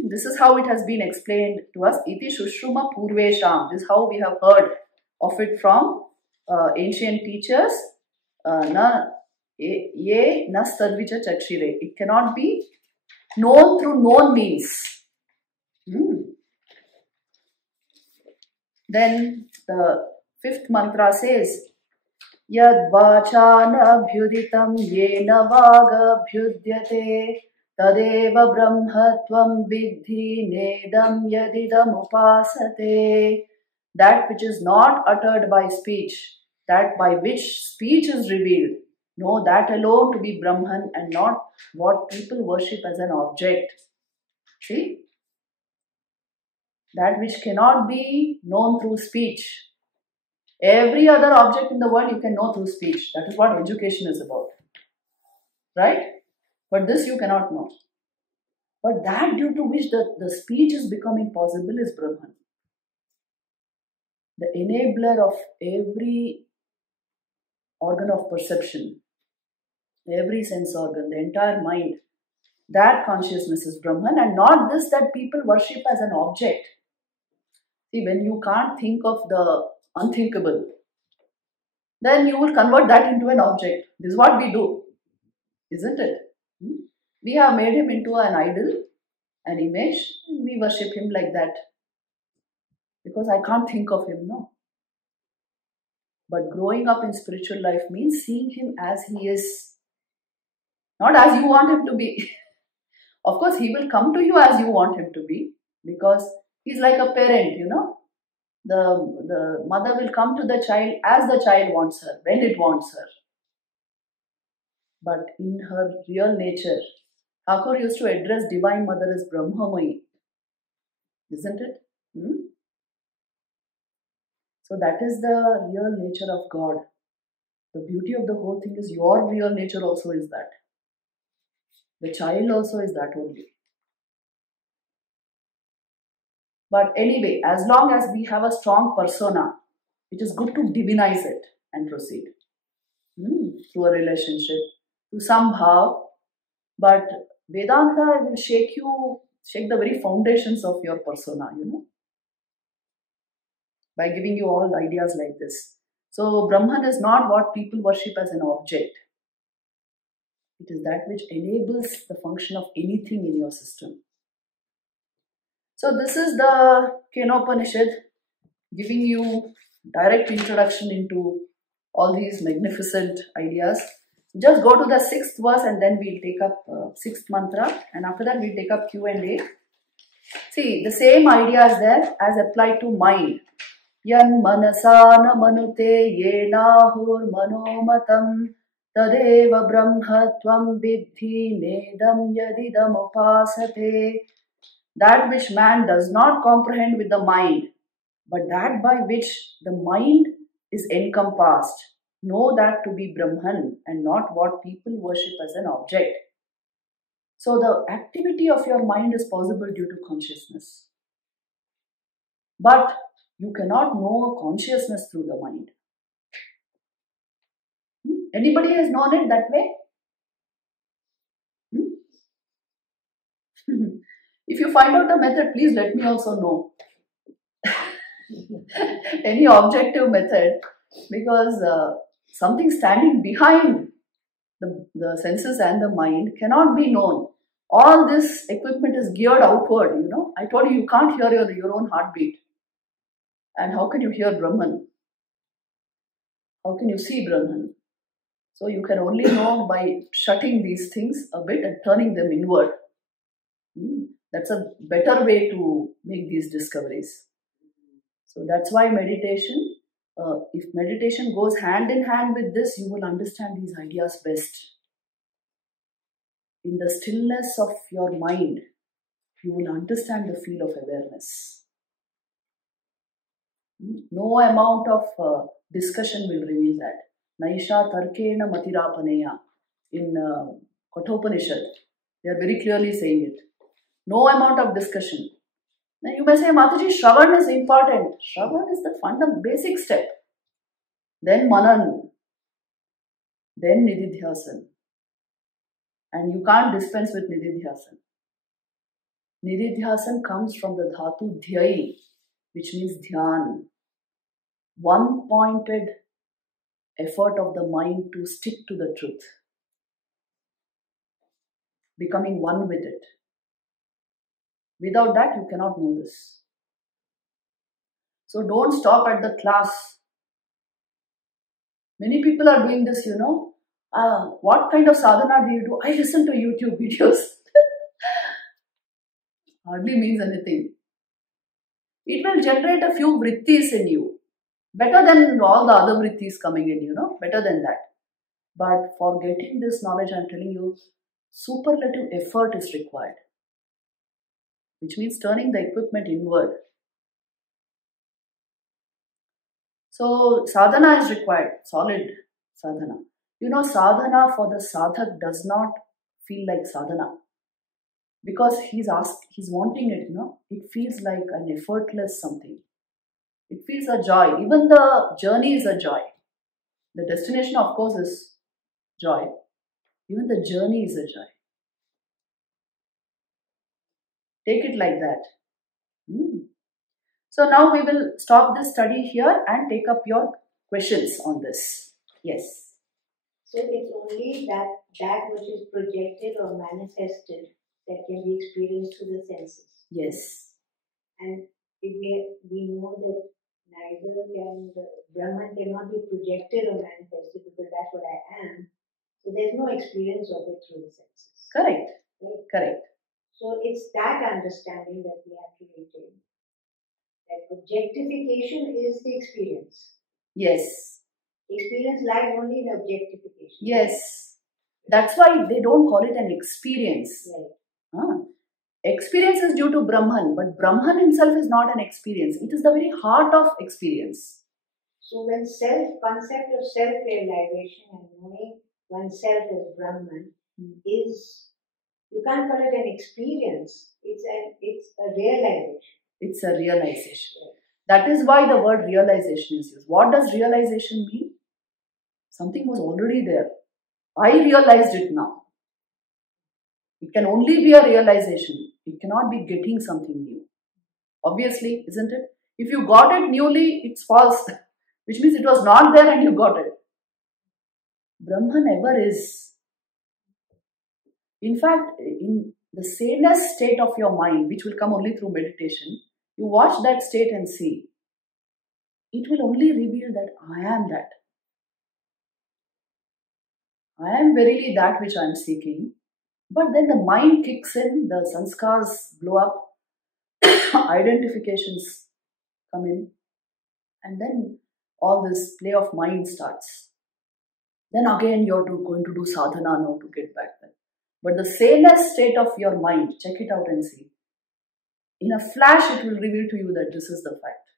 This is how it has been explained to us. Iti Shushruma Purvesham. This is how we have heard of it from ancient teachers. Ye na sarvicha chakshire. It cannot be known through known means. Then the fifth mantra says, Yad vachana bhyuditam yena vaga bhyudyate tadeva brahmatvam vidhi nedam yadidam upasate. That which is not uttered by speech, that by which speech is revealed, know that alone to be Brahman and not what people worship as an object. See? That which cannot be known through speech. Every other object in the world you can know through speech. That is what education is about. Right? But this you cannot know. But that due to which the speech is becoming possible is Brahman. The enabler of every organ of perception, every sense organ, the entire mind, that consciousness is Brahman, and not this that people worship as an object. See, when you can't think of the unthinkable, then you will convert that into an object. This is what we do, isn't it? Hmm? We have made him into an idol, an image, and we worship him like that. Because I can't think of him, no. But growing up in spiritual life means seeing him as he is, not as you want him to be. Of course, he will come to you as you want him to be, because he's like a parent, you know. The mother will come to the child as the child wants her, when it wants her. But in her real nature, Thakur used to address Divine Mother as Brahmamayi, isn't it? Hmm? So that is the real nature of God. The beauty of the whole thing is your real nature also is that. The child also is that only. But anyway, as long as we have a strong persona, it is good to divinize it and proceed through a relationship, to some bhav. But Vedanta will shake the very foundations of your persona, you know, by giving you all ideas like this. So Brahman is not what people worship as an object. It is that which enables the function of anything in your system. So this is the Kenopanishad, giving you direct introduction into all these magnificent ideas. Just go to the 6th verse and then we'll take up 6th mantra, and after that we'll take up Q&A. See, the same idea is there as applied to mind. Yan manasana manute yenahur manomatam tadeva brahmatvam vidhi nedam yadidam upasate. That which man does not comprehend with the mind, but that by which the mind is encompassed, know that to be Brahman and not what people worship as an object. So the activity of your mind is possible due to consciousness. But you cannot know consciousness through the mind. Anybody has known it that way? If you find out the method, please let me also know. Any objective method, because something standing behind the senses and the mind cannot be known. All this equipment is geared outward, you know. I told you, you can't hear your own heartbeat. And how can you hear Brahman? How can you see Brahman? So you can only know by shutting these things a bit and turning them inward. That's a better way to make these discoveries. So that's why meditation, if meditation goes hand in hand with this, you will understand these ideas best. In the stillness of your mind, you will understand the feel of awareness. No amount of discussion will reveal that. Naisha tarkena matirapaneya. In Kathopanishad, they are very clearly saying it. No amount of discussion. Now you may say, Mataji, Shravan is important. Shravan is the fundamental basic step. Then Manan. Then Nididhyasan. And you can't dispense with Nididhyasan. Nididhyasan comes from the dhatu dhyai, which means dhyan. One-pointed effort of the mind to stick to the truth. Becoming one with it. Without that, you cannot know this. So don't stop at the class. Many people are doing this, you know. What kind of sadhana do you do? I listen to YouTube videos. Hardly means anything. It will generate a few vrittis in you. Better than all the other vrittis coming in, you know. Better than that. But for getting this knowledge, I am telling you, superlative effort is required. Which means turning the equipment inward. So sadhana is required, solid sadhana. You know, sadhana for the sadhak does not feel like sadhana. Because he's wanting it, you know. It feels like an effortless something. It feels a joy. Even the journey is a joy. The destination, of course, is joy. Even the journey is a joy. Take it like that. So now we will stop this study here and take up your questions on this. Yes. So it's only that which is projected or manifested that can be experienced through the senses. Yes. And if we know that neither can Brahman cannot be projected or manifested because that's what I am. So there's no experience of it through the senses. Correct. Right? Correct. So it's that understanding that we have to retain. That objectification is the experience. Yes. Experience lies only in objectification. Yes. That's why they don't call it an experience. Right. Experience is due to Brahman, but Brahman himself is not an experience. It is the very heart of experience. So when concept of self-realization and knowing oneself as Brahman is, you can't call it an experience. It's a realization. It's a realization. That is why the word realization is used. What does realization mean? Something was already there. I realized it now. It can only be a realization. It cannot be getting something new. Obviously, isn't it? If you got it newly, it's false. Which means it was not there and you got it. Brahman never is. In fact, in the sanest state of your mind, which will come only through meditation, you watch that state and see. It will only reveal that I am that. I am verily that which I am seeking. But then the mind kicks in, the sanskars blow up, identifications come in, and then all this play of mind starts. Then again you're going to do sadhana now to get back there. But the sanest state of your mind, check it out and see. In a flash, it will reveal to you that this is the fact.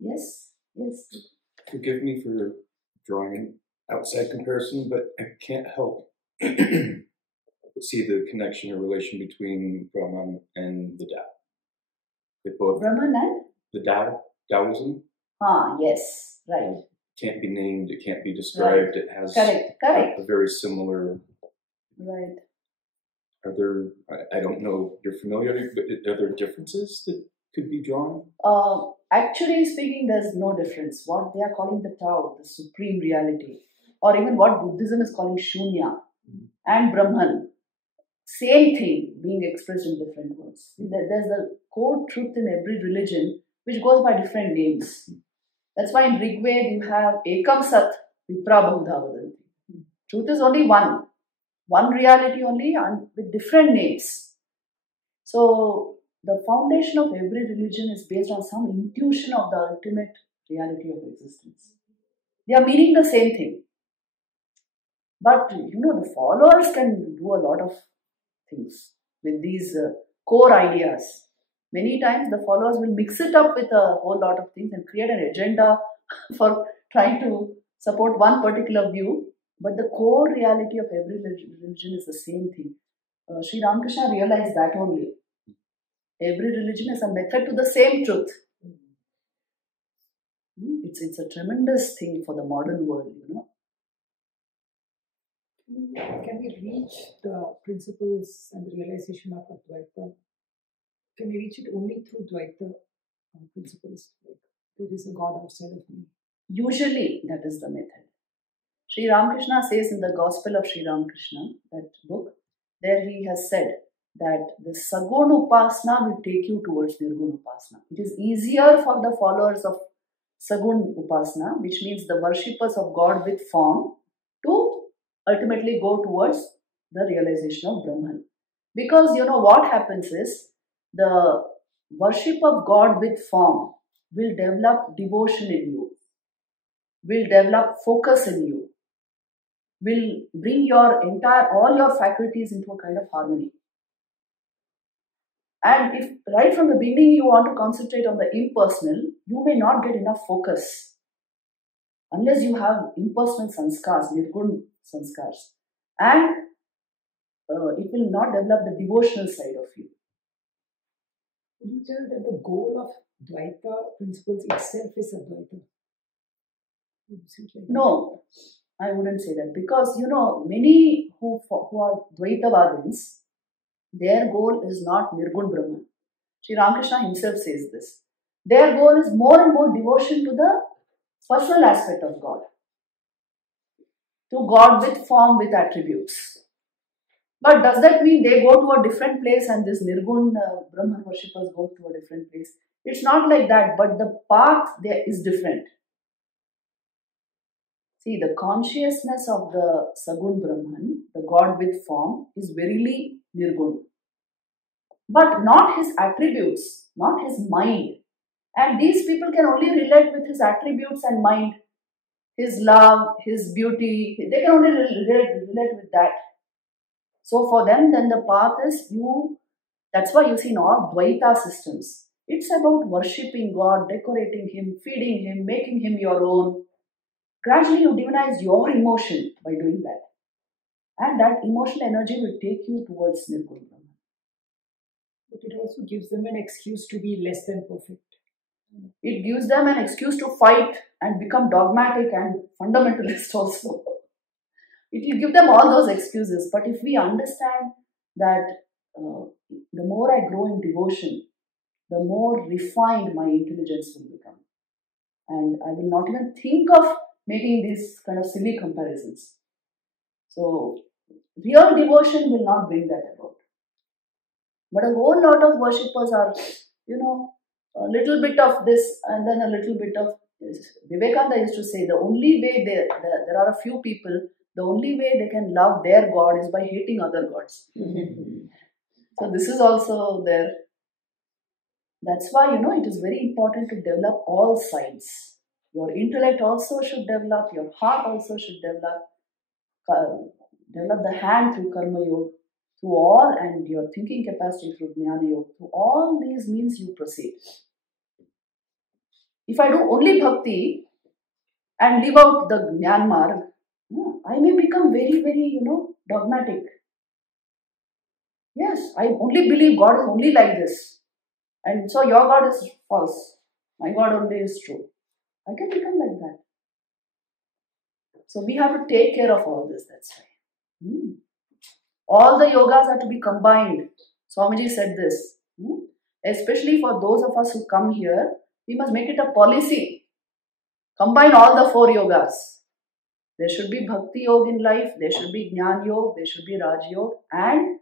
Yes, yes. Forgive me for drawing an outside comparison, but I can't help see the connection or relation between Brahman and the Tao. They both Brahman and? The Tao, Taoism. Yes, right. It can't be named, it can't be described, right. It has correct. A very similar... Right. Are there, I don't know if you're familiar, but are there differences that could be drawn? Actually speaking, there's no difference. What they are calling the Tao, the supreme reality, or even what Buddhism is calling Shunya, and Brahman, same thing being expressed in different words. There's the core truth in every religion which goes by different names. That's why in Rigved you have Ekam Sat Vipra Bahudha Vadanti. Truth is only one reality only and with different names. So the foundation of every religion is based on some intuition of the ultimate reality of existence. They are meaning the same thing. But the followers can do a lot of things with these core ideas. Many times the followers will mix it up with a whole lot of things and create an agenda for trying to support one particular view. But the core reality of every religion is the same thing. Sri Ramakrishna realized that only. Every religion is a method to the same truth. It's a tremendous thing for the modern world, Can we reach the principles and the realization of Advaita? Can we reach it only through Dvaita principles? Like there is a God outside of me. Usually, that is the method. Sri Ramakrishna says in the Gospel of Sri Ramakrishna, that book, there he has said that the Sagun Upasana will take you towards Nirgun Upasana. It is easier for the followers of Sagun Upasana, which means the worshippers of God with form, to ultimately go towards the realization of Brahman. Because what happens is, the worship of God with form will develop devotion in you, will develop focus in you, will bring all your faculties into a kind of harmony. And if right from the beginning you want to concentrate on the impersonal, you may not get enough focus unless you have impersonal sanskars, nirgun sanskars. And it will not develop the devotional side of you. Would you tell that the goal of Dvaita principles itself is Advaita? No, I wouldn't say that, because many who are Dvaitavadins, their goal is not Nirgun Brahman. Sri Ramakrishna himself says this. Their goal is more and more devotion to the personal aspect of God. To God with form, with attributes. But does that mean they go to a different place and this Nirgun Brahman worshippers go to a different place? It's not like that, but the path there is different. See, the consciousness of the Sagun Brahman, the God with form, is verily Nirgun. But not his attributes, not his mind. And these people can only relate with his attributes and mind, his love, his beauty. They can only relate with that. So for them, then the path is that's why you see in all Dvaita systems, it's about worshipping God, decorating Him, feeding Him, making Him your own. Gradually you divinize your emotion by doing that. And that emotional energy will take you towards Nirgun Brahman. But it also gives them an excuse to be less than perfect. It gives them an excuse to fight and become dogmatic and fundamentalist also. It will give them all those excuses. But if we understand that the more I grow in devotion, the more refined my intelligence will become. And I will not even think of making these kind of silly comparisons. So, real devotion will not bring that about. But a whole lot of worshippers are, a little bit of this and then a little bit of this. Vivekananda used to say the only way there are a few people, the only way they can love their God is by hating other gods. So this is also there. That's why, it is very important to develop all sides. Your intellect also should develop, your heart also should develop. Develop the hand through Karma Yoga, through all, and your thinking capacity through Jnana Yoga. Through all these means you proceed. If I do only bhakti and leave out the Jnana Marg, I may become very, very, dogmatic. Yes, I only believe God is only like this. And so your God is false. My God only is true. I can become like that. So we have to take care of all this, that's why. All the yogas are to be combined. Swamiji said this. Especially for those of us who come here, we must make it a policy. Combine all the 4 yogas. There should be Bhakti Yoga in life, there should be Jnana Yoga, there should be Raj Yoga and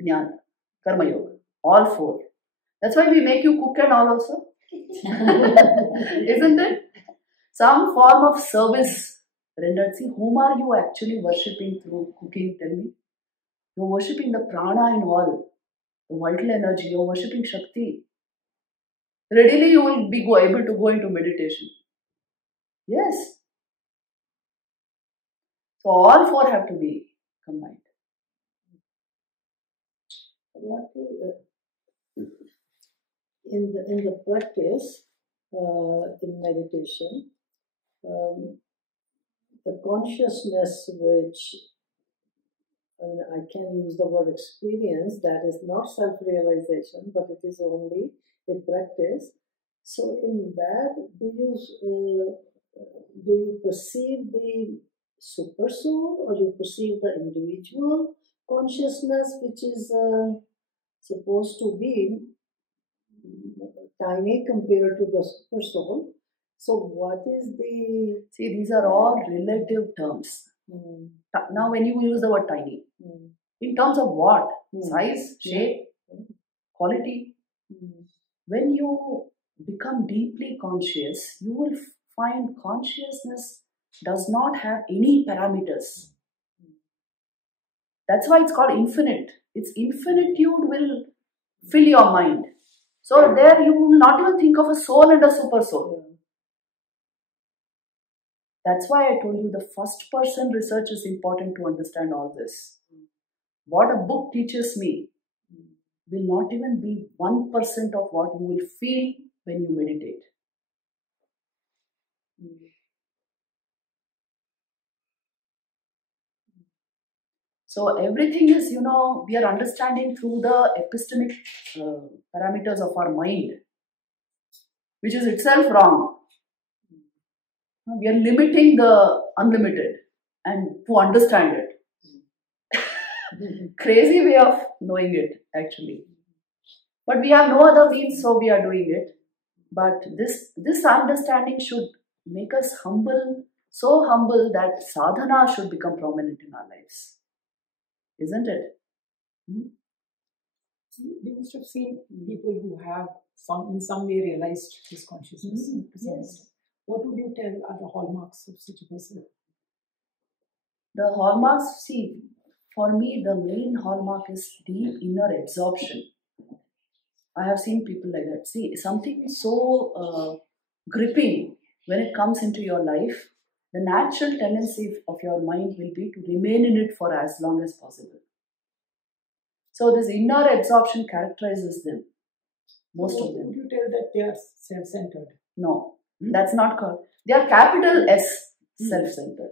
Jnana, Karma Yoga. All 4. That's why we make you cook and all also. Isn't it? Some form of service rendered. See, whom are you actually worshipping through cooking? Tell me. You're worshipping the prana in all, the vital energy. You're worshipping Shakti. Readily you will be able to go into meditation. Yes. So all 4 have to be combined. What is in the practice in meditation, the consciousness which I can use the word experience, that is not self-realization, but it is only a practice. So in that, do you perceive the super soul, or you perceive the individual consciousness, which is supposed to be tiny compared to the super soul? So what is the... See, these are all relative terms. Now when you use the word tiny, in terms of what? Size, shape, quality. When you become deeply conscious, you will find consciousness does not have any parameters. That's why it's called infinite. Its infinitude will fill your mind. So there you will not even think of a soul and a super soul. That's why I told you the first person research is important to understand all this. What a book teaches me will not even be 1% of what you will feel when you meditate. So everything is, we are understanding through the epistemic parameters of our mind, which is itself wrong. We are limiting the unlimited and to understand it. Crazy way of knowing it, actually. But we have no other means, so we are doing it. But this understanding should make us humble, so humble that sadhana should become prominent in our lives. Isn't it? You must have seen people who have in some way realized this consciousness. Yes. What would you tell are the hallmarks of such a person? The hallmarks, see, for me, the main hallmark is deep inner absorption. I have seen people like that. See, something so gripping when it comes into your life, the natural tendency of your mind will be to remain in it for as long as possible. So this inner absorption characterizes them, most of them. Would you tell that they are self-centered? No, that's not called. They are capital S, self-centered.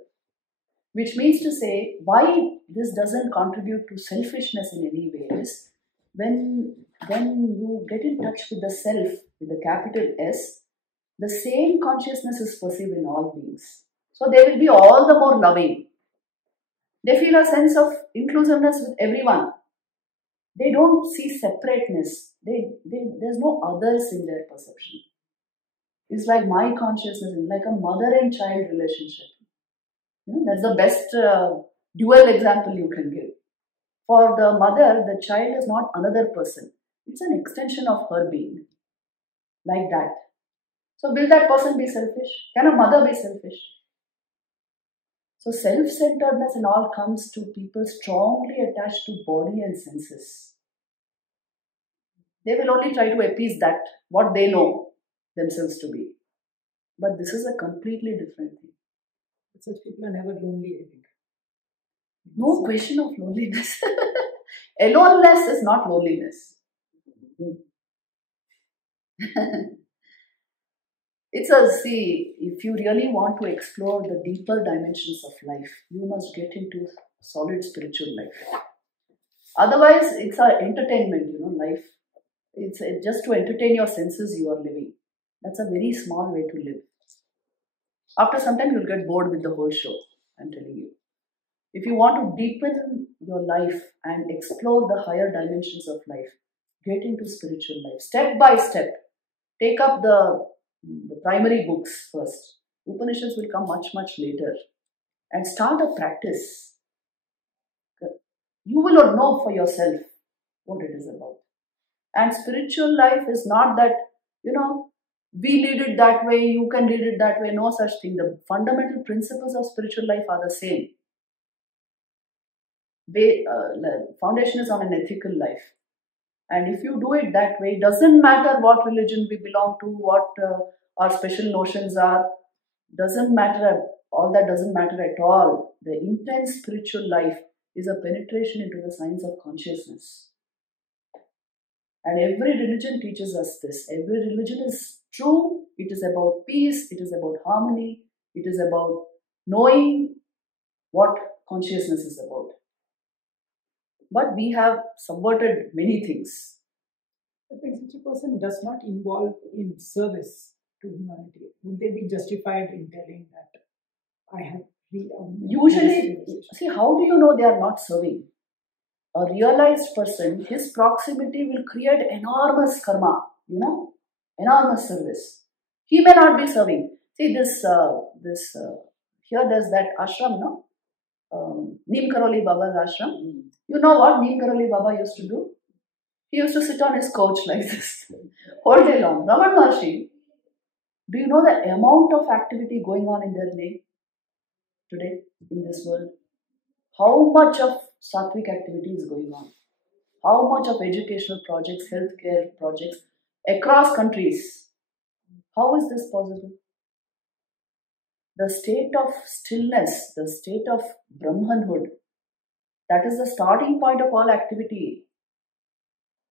Which means to say, why this doesn't contribute to selfishness in any way is when you get in touch with the self, with the capital S, the same consciousness is perceived in all beings. So they will be all the more loving. They feel a sense of inclusiveness with everyone. They don't see separateness. There's no others in their perception. It's like my consciousness, like a mother and child relationship. That's the best dual example you can give. For the mother, the child is not another person. It's an extension of her being. Like that. So will that person be selfish? Can a mother be selfish? So self-centeredness and all comes to people strongly attached to body and senses. They will only try to appease that, what they know themselves to be. But this is a completely different thing. Such people are never lonely, I think. No question of loneliness. Aloneness is not loneliness. See, if you really want to explore the deeper dimensions of life, you must get into solid spiritual life. Otherwise, it's an entertainment, life. It's just to entertain your senses you are living. That's a very small way to live. After some time, you'll get bored with the whole show, I'm telling you. If you want to deepen your life and explore the higher dimensions of life, get into spiritual life. Step by step. Take up the primary books first. Upanishads will come much, much later. And start a practice. You will not know for yourself what it is about. And spiritual life is not that, we lead it that way, you can lead it that way. No such thing. The fundamental principles of spiritual life are the same. Foundation is on an ethical life. And if you do it that way, it doesn't matter what religion we belong to, what our special notions are, doesn't matter, all that doesn't matter at all. The intense spiritual life is a penetration into the science of consciousness. And every religion teaches us this. Every religion is true. It is about peace. It is about harmony. It is about knowing what consciousness is about. But we have subverted many things. But when such a person does not involve in service to humanity, would they be justified in telling that I have usually, see, how do you know they are not serving? A realized person, his proximity will create enormous karma, enormous service. He may not be serving. See, here there's that ashram, no? Neem Karoli Baba's ashram. You know what Neem Karoli Baba used to do? He used to sit on his couch like this, all day long. Raman Maharshi, do you know the amount of activity going on in their name today in this world? How much of sattvic activity is going on? How much of educational projects, healthcare projects across countries? How is this possible? The state of stillness, the state of Brahmanhood, that is the starting point of all activity.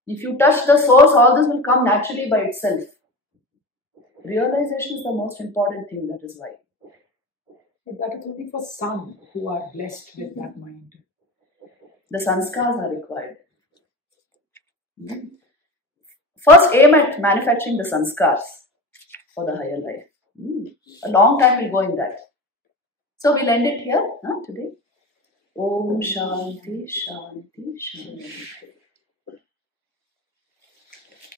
If you touch the source, all this will come naturally by itself. Realization is the most important thing, that is why. But that is only for some who are blessed with that mind. The sanskars are required. First, aim at manufacturing the sanskars for the higher life. A long time will go in that. So we'll end it here today. Om Shanti Shanti Shanti.